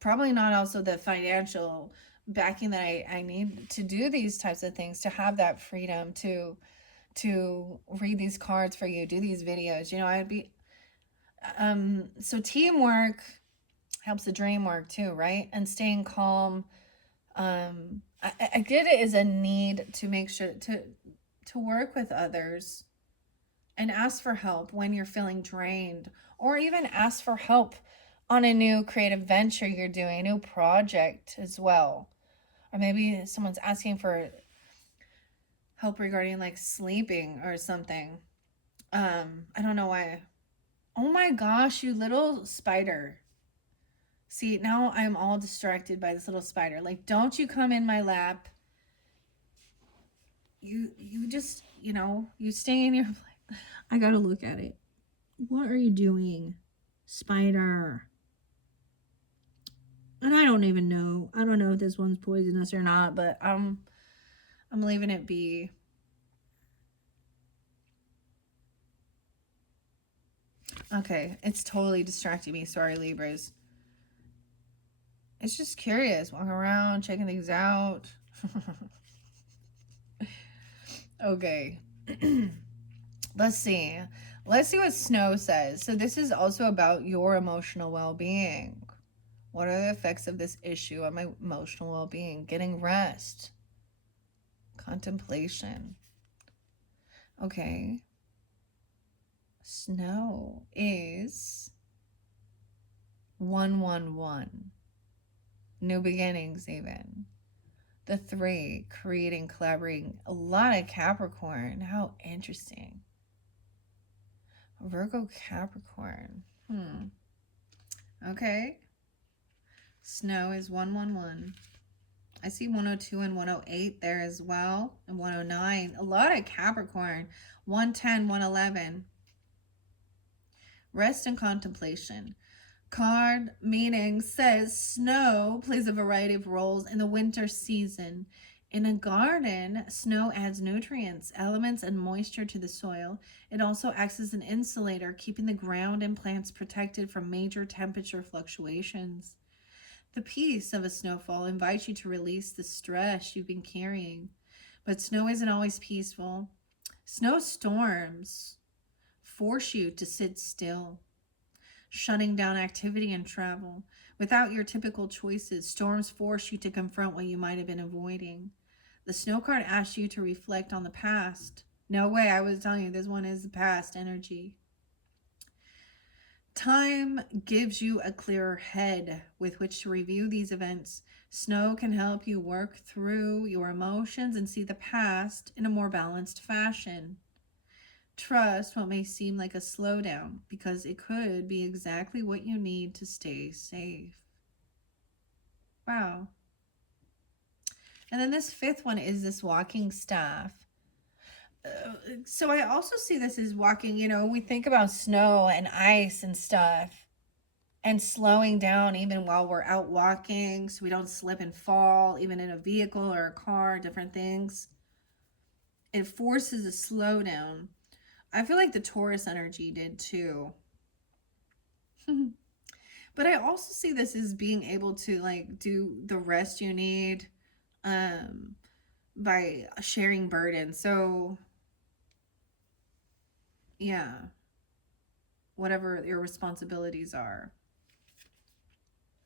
Probably not also the financial backing that I need to do these types of things, to have that freedom to read these cards for you, do these videos. I'd be so teamwork helps the dream work too, right? And staying calm. I get it as a need to make sure to work with others and ask for help when you're feeling drained, or even ask for help on a new creative venture you're doing, a new project as well. Or maybe someone's asking for help regarding like sleeping or something. I don't know why. Oh my gosh, you little spider. See, now I'm all distracted by this little spider. Like, don't you come in my lap. You just, you stay in your place. I gotta look at it. What are you doing, spider? And I don't even know. I don't know if this one's poisonous or not, but I'm leaving it be. Okay, it's totally distracting me. Sorry, Libras. It's just curious, walking around, checking things out. Okay. Let's see. Let's see what Snow says. So this is also about your emotional well-being. What are the effects of this issue on my emotional well-being? Getting rest. Contemplation. Okay. Snow is 111. New beginnings even. The 3, creating, collaborating. A lot of Capricorn. How interesting. Virgo Capricorn. Okay. Snow is 111. I see 102 and 108 there as well. And 109. A lot of Capricorn. 110, 111. Rest and contemplation. Card meaning says snow plays a variety of roles in the winter season. In a garden, snow adds nutrients, elements, and moisture to the soil. It also acts as an insulator, keeping the ground and plants protected from major temperature fluctuations. The peace of a snowfall invites you to release the stress you've been carrying. But snow isn't always peaceful. Snowstorms force you to sit still, shutting down activity and travel. Without your typical choices, storms force you to confront what you might have been avoiding. The snow card asks you to reflect on the past. No way, I was telling you, this one is the past energy. Time gives you a clearer head with which to review these events. Snow can help you work through your emotions and see the past in a more balanced fashion. Trust what may seem like a slowdown, because it could be exactly what you need to stay safe. Wow. And then this 5th one is this walking staff. So I also see this as walking, we think about snow and ice and stuff, and slowing down even while we're out walking so we don't slip and fall, even in a vehicle or a car, different things. It forces a slowdown. I feel like the Taurus energy did too. But I also see this as being able to do the rest you need by sharing burden. So yeah, whatever your responsibilities are.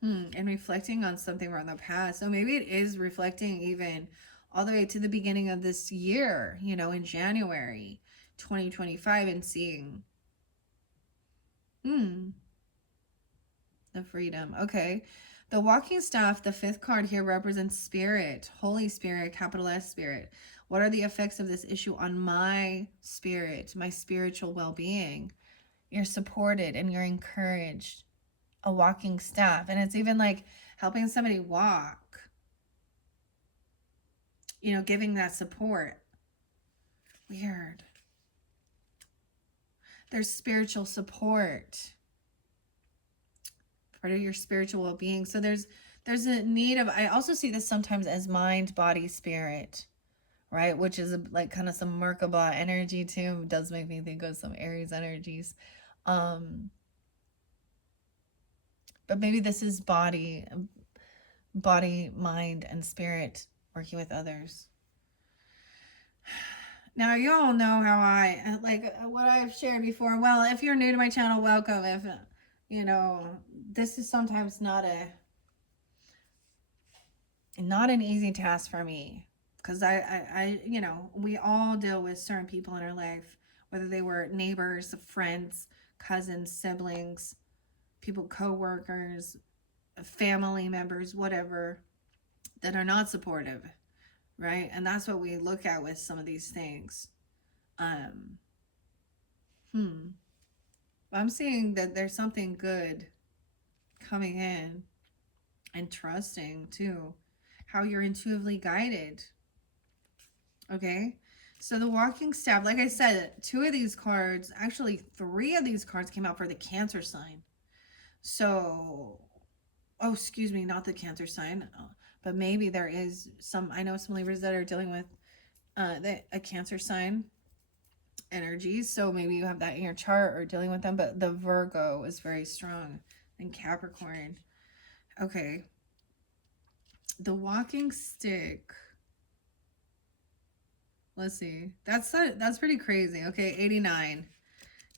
And reflecting on something from the past. So maybe it is reflecting even all the way to the beginning of this year, in January 2025, and seeing the freedom. Okay. The walking staff, the 5th card here, represents spirit, Holy Spirit, capital S Spirit. What are the effects of this issue on my spirit, my spiritual well-being? You're supported and you're encouraged. A walking staff. And it's even like helping somebody walk, giving that support. Weird. There's spiritual support. Part of your spiritual well-being. So there's a need of, I also see this sometimes as mind, body, spirit, right? Which is like kind of some Merkaba energy too. It does make me think of some Aries energies. But maybe this is body, mind, and spirit working with others. Now, you all know how I, what I've shared before. Well, if you're new to my channel, welcome. If, this is sometimes not an easy task for me. Because I, we all deal with certain people in our life, whether they were neighbors, friends, cousins, siblings, people, co-workers, family members, whatever, that are not supportive, right? And that's what we look at with some of these things. I'm seeing that there's something good coming in, and trusting too, how you're intuitively guided. Okay, so the walking staff, like I said, 2 of these cards, actually 3 of these cards came out for the Cancer sign. So, excuse me, not the Cancer sign, but maybe there is I know some Libras that are dealing with a Cancer sign energies. So maybe you have that in your chart or dealing with them, but the Virgo is very strong, and Capricorn. Okay. The walking stick Let's see. That's pretty crazy. Okay, 89.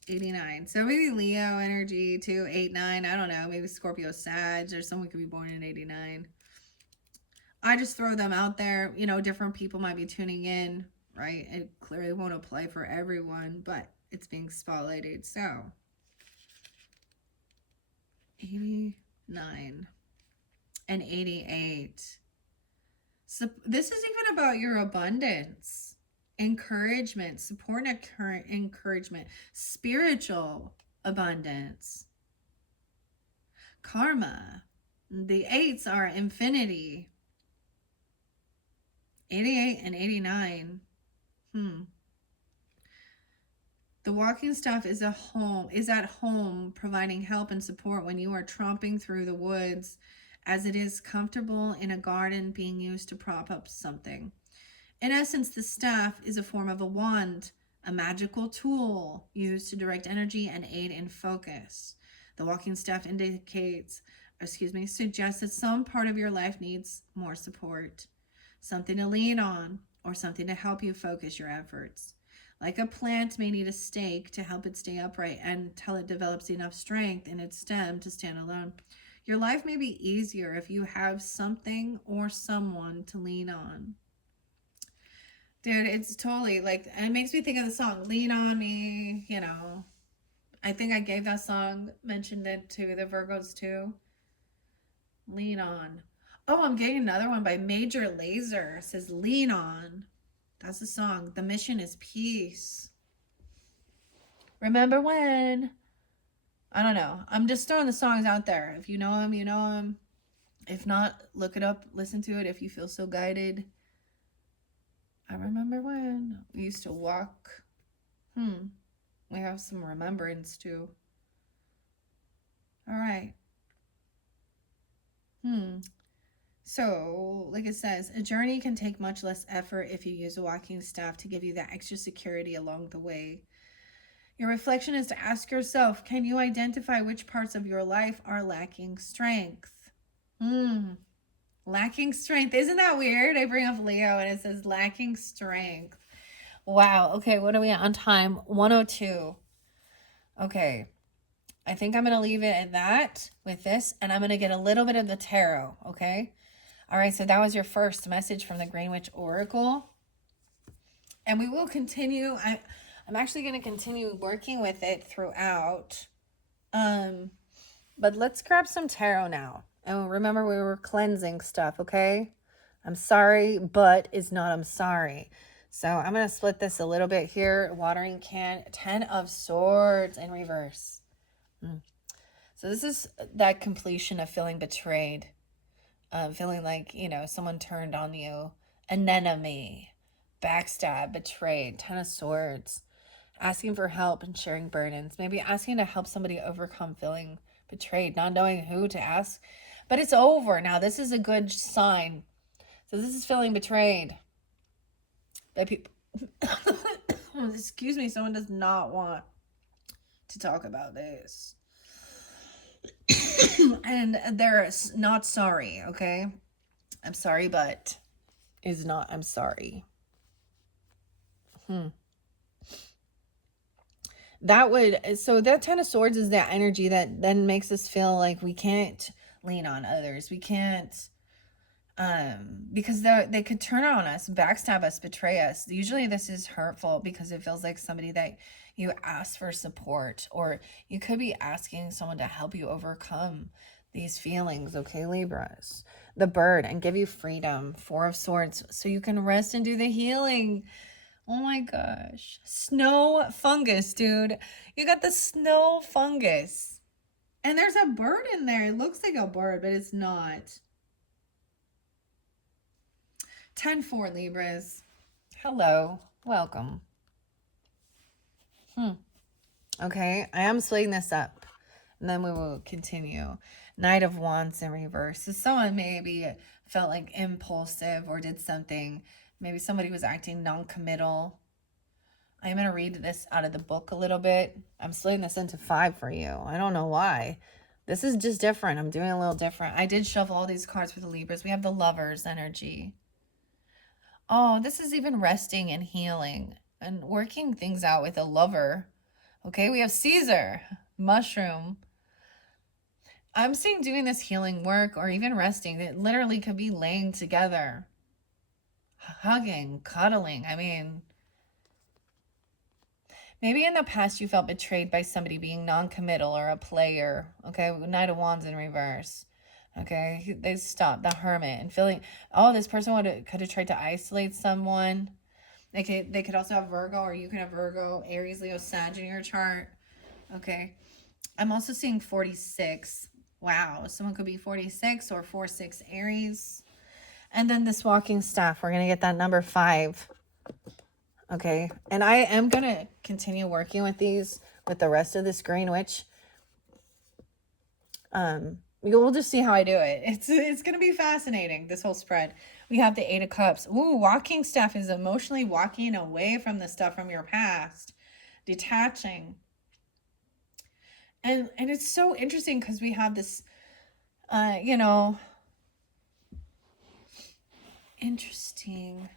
89. So maybe Leo energy too, 8, 9. I don't know. Maybe Scorpio Sag, or someone could be born in 89. I just throw them out there. You know, different people might be tuning in, right? It clearly won't apply for everyone, but it's being spotlighted. So 89 and 88. So this is even about your abundance, encouragement, support, encouragement, spiritual abundance, karma. The 8s are infinity. 88 and 89. The walking staff is at home providing help and support when you are tromping through the woods, as it is comfortable in a garden being used to prop up something. In essence, the staff is a form of a wand, a magical tool used to direct energy and aid in focus. The walking staff suggests that some part of your life needs more support, something to lean on, or something to help you focus your efforts. Like a plant may need a stake to help it stay upright until it develops enough strength in its stem to stand alone. Your life may be easier if you have something or someone to lean on. Dude, it's totally like, it makes me think of the song Lean On Me, you know. I think I gave that song, mentioned it to the Virgos too. Lean On. Oh, I'm getting another one by Major Lazer. It says Lean On. That's the song. The mission is peace. Remember when? I don't know. I'm just throwing the songs out there. If you know them, you know them. If not, look it up, listen to it if you feel so guided. I remember when we used to walk. We have some remembrance too. All right. So, like it says, a journey can take much less effort if you use a walking staff to give you that extra security along the way. Your reflection is to ask yourself, can you identify which parts of your life are lacking strength? Lacking strength. Isn't that weird? I bring up Leo and it says lacking strength. Wow. Okay, what are we at on time? 102. Okay. I think I'm going to leave it at that with this, and I'm going to get a little bit of the tarot, okay? All right, so that was your first message from the Greenwich Oracle. And we will continue. I'm actually going to continue working with it throughout. But let's grab some tarot now. And remember, we were cleansing stuff, okay? I'm sorry, but is not I'm sorry. So I'm going to split this a little bit here. Watering can. 10 of Swords in reverse. So this is that completion of feeling betrayed. Feeling like, you know, someone turned on you. An enemy. Backstab. Betrayed. 10 of Swords. Asking for help and sharing burdens. Maybe asking to help somebody overcome feeling betrayed. Not knowing who to ask. But it's over now. This is a good sign. So this is feeling betrayed by people. Excuse me. Someone does not want to talk about this. And they're not sorry, okay? I'm sorry, but is not I'm sorry. So that 10 of Swords is that energy that then makes us feel like we can't lean on others. We can't, because they could turn on us, backstab us, betray us. Usually this is hurtful because it feels like somebody that you ask for support, or you could be asking someone to help you overcome these feelings, okay, Libras? The bird, and give you freedom. 4 of Swords, so you can rest and do the healing. Oh my gosh. Snow fungus, dude. You got the snow fungus. And there's a bird in there. It looks like a bird, but it's not. 10-4, Libras. Hello. Welcome. Okay, I am splitting this up, and then we will continue. Knight of Wands in reverse. So someone maybe felt like impulsive or did something. Maybe somebody was acting non-committal. I'm going to read this out of the book a little bit. I'm splitting this into 5 for you. I don't know why. This is just different. I'm doing a little different. I did shuffle all these cards for the Libras. We have the Lovers energy. Oh, this is even resting and healing and working things out with a lover. Okay, we have Caesar, mushroom. I'm seeing doing this healing work or even resting. It literally could be laying together, hugging, cuddling. I mean, maybe in the past you felt betrayed by somebody being non-committal or a player. Okay, Knight of Wands in reverse. Okay, they stopped the Hermit and feeling, oh, this person could have tried to isolate someone. They could also have Virgo, or you can have Virgo, Aries, Leo, Sag in your chart. Okay, I'm also seeing 46. Wow, someone could be 46 or 4-6 Aries. And then this walking staff, we're gonna get that number 5. Okay, and I am gonna continue working with these with the rest of this Green Witch. We'll just see how I do it. It's gonna be fascinating, this whole spread. We have the 8 of Cups. Ooh, walking staff is emotionally walking away from the stuff from your past, detaching. And it's so interesting because we have this, you know, interesting.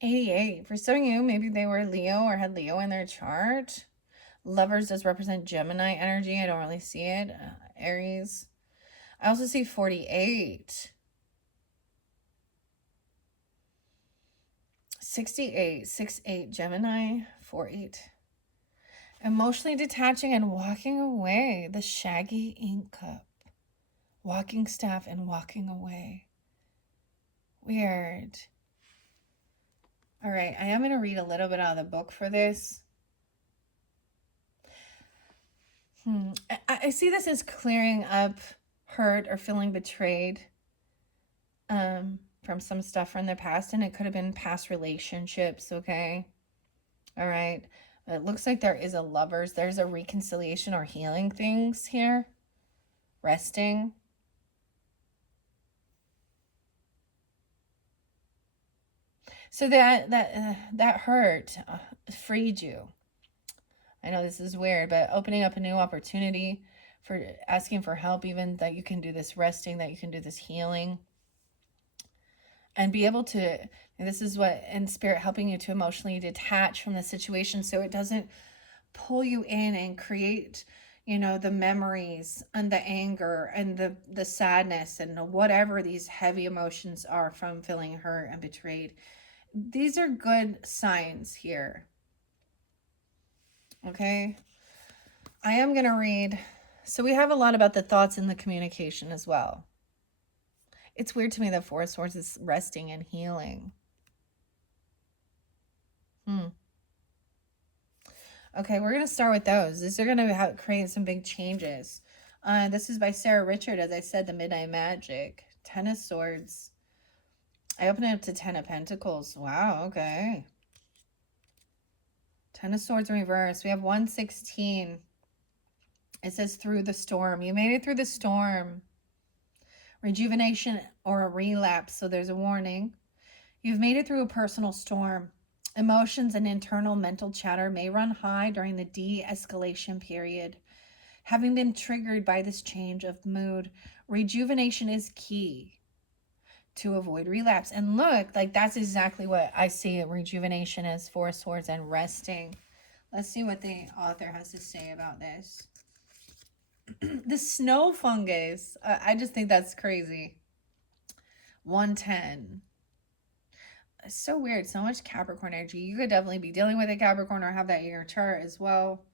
88. For some of you, maybe they were Leo or had Leo in their chart. Lovers does represent Gemini energy. I don't really see it. Aries. I also see 48. 68. 6-8 Gemini. 4-8. Emotionally detaching and walking away. The shaggy ink cup. Walking staff and walking away. Weird. All right, I am going to read a little bit out of the book for this. I see this as clearing up hurt or feeling betrayed from some stuff from the past, and it could have been past relationships, okay? All right. It looks like there is a lovers. There's a reconciliation or healing things here. Resting. So that hurt freed you. I know this is weird, but opening up a new opportunity for asking for help, even that you can do this resting, that you can do this healing, and be able to, and this is what in spirit helping you to emotionally detach from the situation so it doesn't pull you in and create, the memories and the anger and the sadness and whatever these heavy emotions are from feeling hurt and betrayed. These are good signs here. Okay. I am going to read. So we have a lot about the thoughts and the communication as well. It's weird to me that 4 of Swords is resting and healing. Okay, we're going to start with those. These are going to create some big changes. This is by Sarah Richard, as I said, the Midnight Magic. 10 of Swords. I open it up to 10 of Pentacles. Wow, okay. 10 of Swords in reverse. We have 116. It says through the storm. You made it through the storm. Rejuvenation or a relapse. So there's a warning. You've made it through a personal storm. Emotions and internal mental chatter may run high during the de-escalation period. Having been triggered by this change of mood, rejuvenation is key to avoid relapse. And look, like that's exactly what I see rejuvenation as 4 of Swords and resting. Let's see what the author has to say about this. The snow fungus. I just think that's crazy. 110. It's so weird. So much Capricorn energy. You could definitely be dealing with a Capricorn or have that in your chart as well.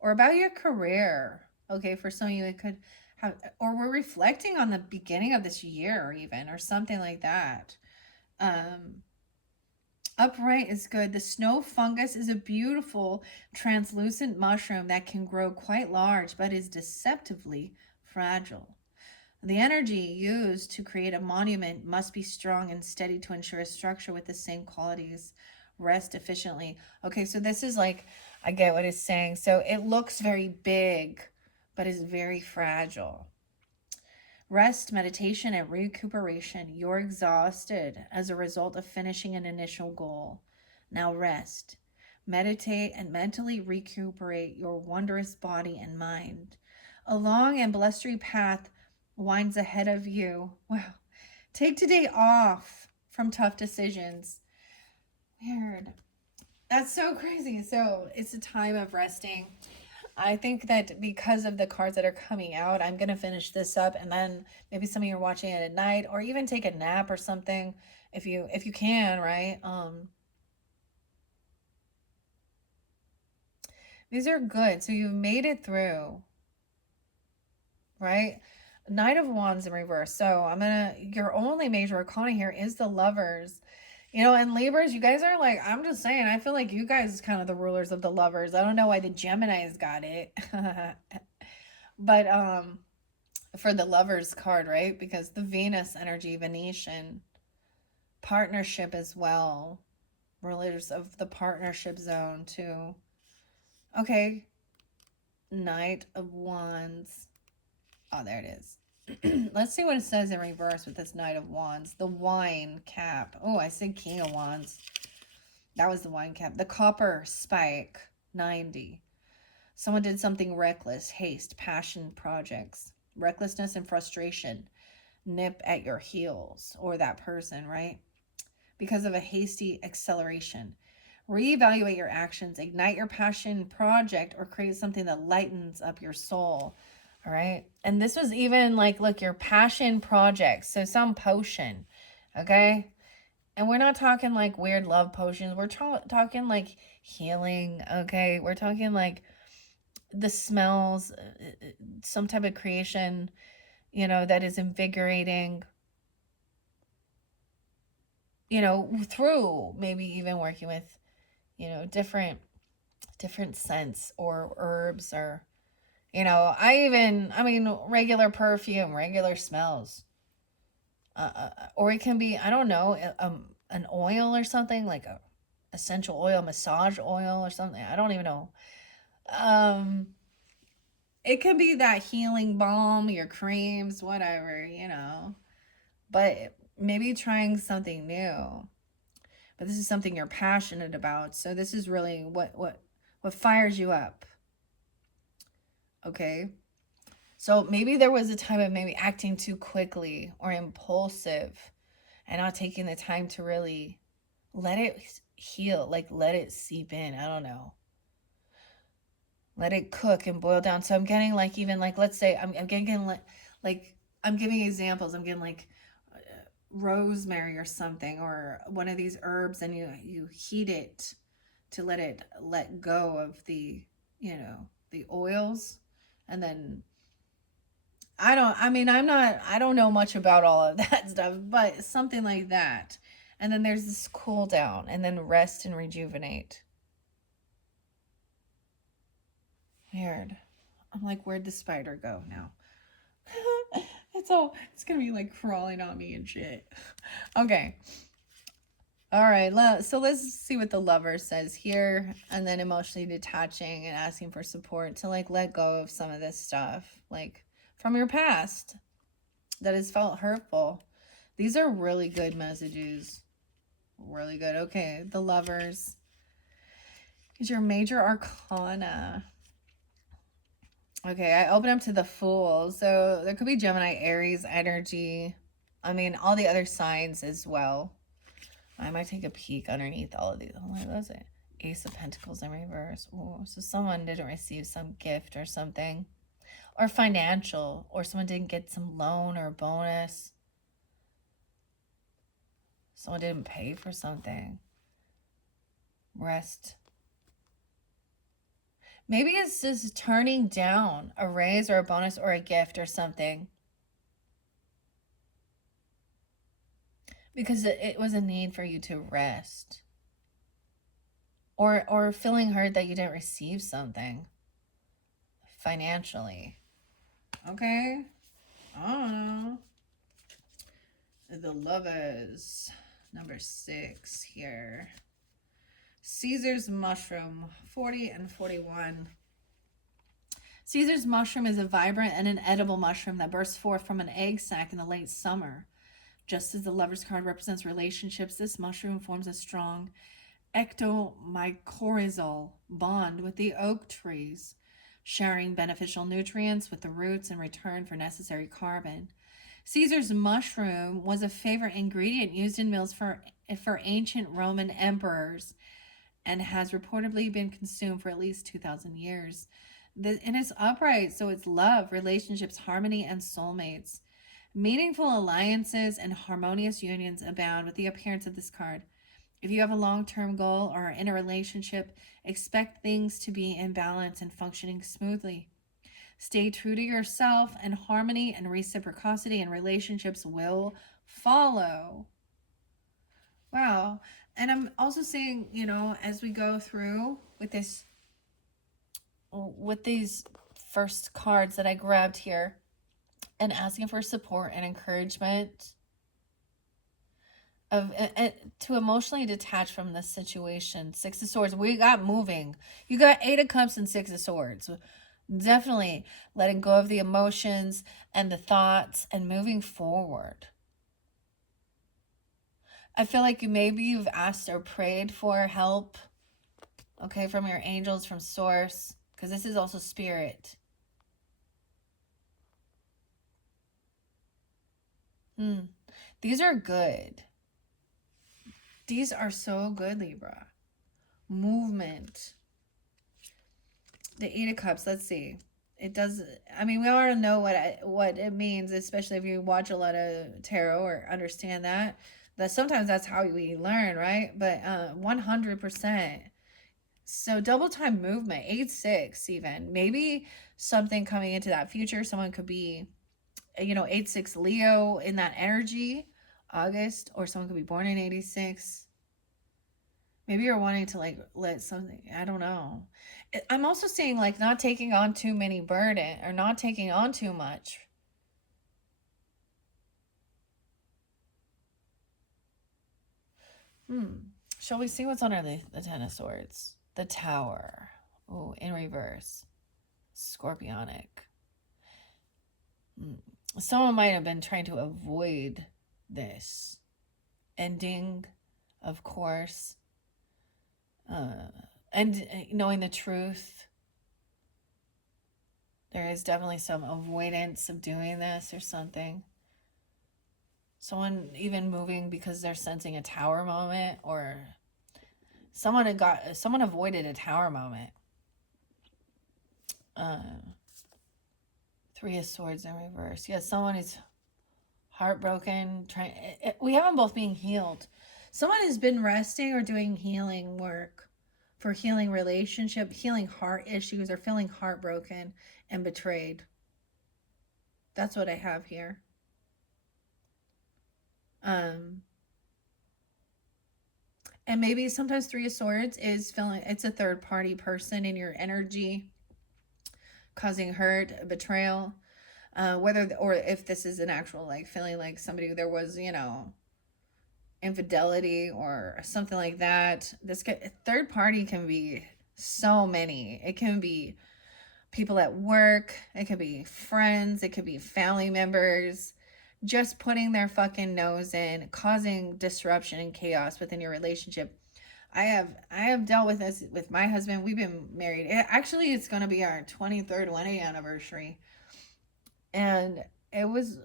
Or about your career. Okay, for some of you it could have, or we're reflecting on the beginning of this year even, or something like that. Upright is good. The snow fungus is a beautiful translucent mushroom that can grow quite large but is deceptively fragile. The energy used to create a monument must be strong and steady to ensure a structure with the same qualities rest efficiently. Okay, so this is like, I get what it's saying. So it looks very big, but is very fragile. Rest, meditation, and recuperation. You're exhausted as a result of finishing an initial goal. Now rest. Meditate and mentally recuperate your wondrous body and mind. A long and blustery path winds ahead of you. Wow. Take today off from tough decisions. Weird. That's so crazy. So it's a time of resting. I think that because of the cards that are coming out, I'm going to finish this up, and then maybe some of you are watching it at night, or even take a nap or something if you can, right? These are good. So you've made it through, right? Knight of Wands in reverse. So your only major arcana here is the Lovers. You know, and Libras, you guys are like, I'm just saying, I feel like you guys is kind of the rulers of the Lovers. I don't know why the Geminis got it. But for the Lovers card, right? Because the Venus energy, Venetian, partnership as well. Rulers of the partnership zone too. Okay. Knight of Wands. Oh, there it is. Let's see what it says in reverse with this Knight of Wands. The wine cap. Oh, I said King of Wands. That was the wine cap. The copper spike. 90. Someone did something reckless. Haste. Passion projects. Recklessness and frustration. Nip at your heels. Or that person, right? Because of a hasty acceleration. Reevaluate your actions. Ignite your passion project. Or create something that lightens up your soul. All right. And this was even like, look, your passion projects. So some potion. Okay. And we're not talking like weird love potions. We're talking like healing. Okay. We're talking like the smells, some type of creation, you know, that is invigorating, you know, through maybe even working with, you know, different scents or herbs or, you know, regular perfume, regular smells. Or it can be, I don't know, an oil or something, like a essential oil, massage oil or something. I don't even know. It could be that healing balm, your creams, whatever, you know. But maybe trying something new. But this is something you're passionate about. So this is really what fires you up. Okay? So maybe there was a time of maybe acting too quickly or impulsive and not taking the time to really let it heal, like let it seep in. I don't know. Let it cook and boil down. So I'm getting like, even like, let's say I'm getting like, I'm giving examples. I'm getting like rosemary or something, or one of these herbs, and you heat it to let go of the, you know, the oils. And then I don't know much about all of that stuff, but something like that. And then there's this cool down, and then rest and rejuvenate. Weird. I'm like, where'd the spider go now? It's gonna be like crawling on me and shit. Okay. All right. So let's see what the Lover says here. And then emotionally detaching and asking for support to like let go of some of this stuff, like from your past that has felt hurtful. These are really good messages. Really good. Okay. The Lovers is your major arcana. Okay, I open up to the Fool. So there could be Gemini, Aries energy. I mean, all the other signs as well. I might take a peek underneath all of these. Oh, what was it? Ace of Pentacles in reverse. Ooh, so someone didn't receive some gift or something. Or financial. Or someone didn't get some loan or bonus. Someone didn't pay for something. Rest. Maybe it's just turning down a raise or a bonus or a gift or something. Because it was a need for you to rest. Or feeling hurt that you didn't receive something financially. Okay? I don't know. The Lovers. Number 6 here. Caesar's mushroom. 40 and 41. Caesar's mushroom is a vibrant and an edible mushroom that bursts forth from an egg sac in the late summer. Just as the Lover's card represents relationships, this mushroom forms a strong ectomycorrhizal bond with the oak trees, sharing beneficial nutrients with the roots in return for necessary carbon. Caesar's mushroom was a favorite ingredient used in meals for ancient Roman emperors and has reportedly been consumed for at least 2,000 years. And it's upright, so it's love, relationships, harmony, and soulmates. Meaningful alliances and harmonious unions abound with the appearance of this card. If you have a long term goal or are in a relationship, expect things to be in balance and functioning smoothly. Stay true to yourself, and harmony and reciprocity in relationships will follow. Wow. And I'm also saying, as we go through with these first cards that I grabbed here and asking for support and encouragement of to emotionally detach from this situation. Six of Swords, we got moving. You got Eight of Cups and Six of Swords. Definitely letting go of the emotions and the thoughts and moving forward. I feel like maybe you've asked or prayed for help, okay, from your angels, from source, because this is also spirit. These are good. These are so good, Libra. Movement. The Eight of Cups, let's see. It does, I mean, we already know what it means, especially if you watch a lot of tarot or understand that sometimes that's how we learn, right? But 100%. So double time movement, 8-6 even. Maybe something coming into that future. Someone could be, 8-6 Leo in that energy, August, or someone could be born in 86. Maybe you're wanting to like let something, I don't know. I'm also seeing like not taking on too many burden or not taking on too much. Shall we see what's under the Ten of Swords? The Tower. Oh, in reverse. Scorpionic. Someone might have been trying to avoid this ending, of course. And knowing the truth, there is definitely some avoidance of doing this or something. Someone even moving because they're sensing a tower moment, or someone avoided a tower moment. Three of Swords in reverse. Yeah, someone is heartbroken. We have them both being healed. Someone has been resting or doing healing work for healing relationship, healing heart issues, or feeling heartbroken and betrayed. That's what I have here. And maybe sometimes Three of Swords is feeling it's a third party person in your energy causing hurt, betrayal. Whether or if this is an actual like feeling like somebody there was, infidelity or something like that. Third party can be so many. It can be people at work, it could be friends, it could be family members, just putting their fucking nose in, causing disruption and chaos within your relationship. I have dealt with this with my husband. We've been married. It's going to be our 23rd wedding anniversary. And it was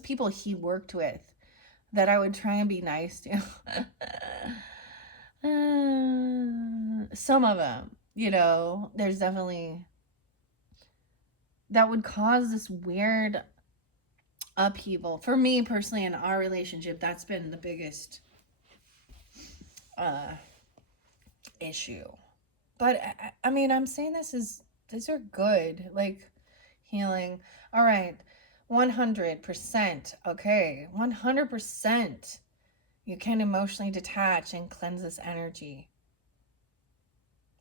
people he worked with that I would try and be nice to. Some of them, there's definitely that would cause this weird upheaval. For me personally, in our relationship, that's been the biggest issue. But I mean, I'm saying these are good, like healing. All right, 100%. Okay, 100%. You can emotionally detach and cleanse this energy.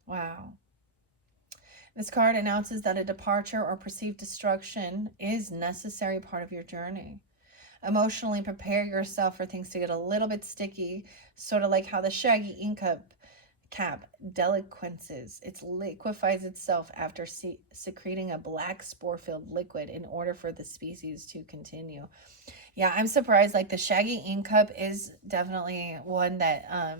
Wow. This card announces that a departure or perceived destruction is necessary part of your journey. Emotionally prepare yourself for things to get a little bit sticky, sort of like how the shaggy ink cap deliquesces. It liquefies itself after secreting a black spore-filled liquid in order for the species to continue. Yeah, I'm surprised. Like the shaggy ink cup is definitely one that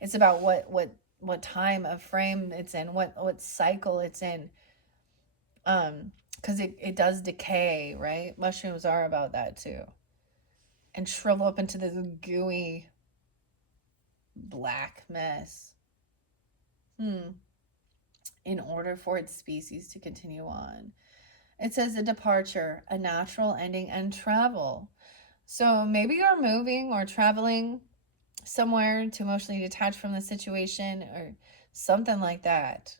it's about what time of frame it's in, what cycle it's in. because it does decay, right? Mushrooms are about that too. And shrivel up into this gooey black mess. In order for its species to continue on. It says a departure, a natural ending, and travel. So maybe you're moving or traveling somewhere to emotionally detach from the situation or something like that.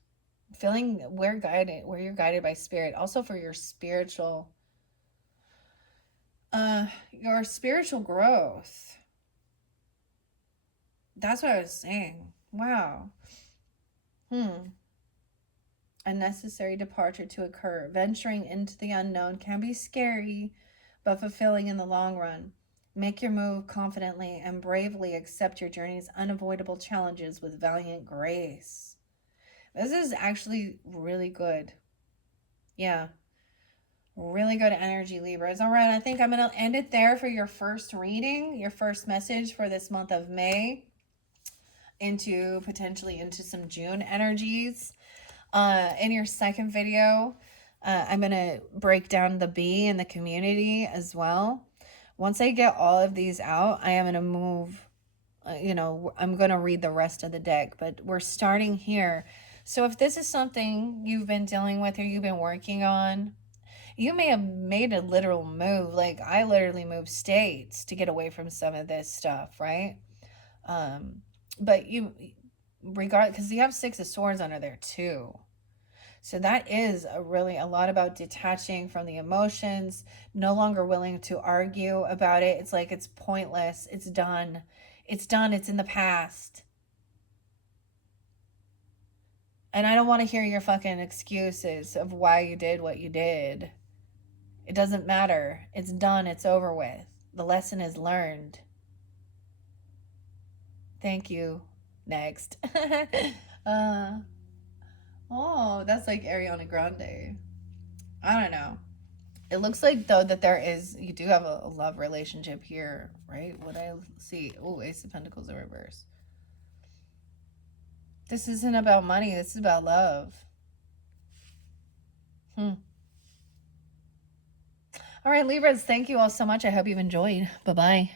Feeling where you're guided by spirit. Also for your spiritual growth. That's what I was saying. Wow. A necessary departure to occur. Venturing into the unknown can be scary, but fulfilling in the long run. Make your move confidently and bravely accept your journey's unavoidable challenges with valiant grace. This is actually really good. Yeah. Really good energy, Libras. All right, I think I'm going to end it there for your first reading, your first message for this month of May, potentially into some June energies. In your second video, I'm going to break down the bee and the community as well. Once I get all of these out, I am going to move, I'm going to read the rest of the deck, but we're starting here. So if this is something you've been dealing with or you've been working on, you may have made a literal move. Like I literally moved states to get away from some of this stuff, right? But because you have Six of Swords under there too. So that is a lot about detaching from the emotions, no longer willing to argue about it. It's like it's pointless. It's done. It's done. It's in the past. And I don't want to hear your fucking excuses of why you did what you did. It doesn't matter. It's done. It's over with. The lesson is learned. Thank you. Next. Oh, that's like Ariana Grande. I don't know. It looks like, though, that you do have a love relationship here, right? What I see. Oh, Ace of Pentacles in reverse. This isn't about money. This is about love. All right, Libras, thank you all so much. I hope you've enjoyed. Bye-bye.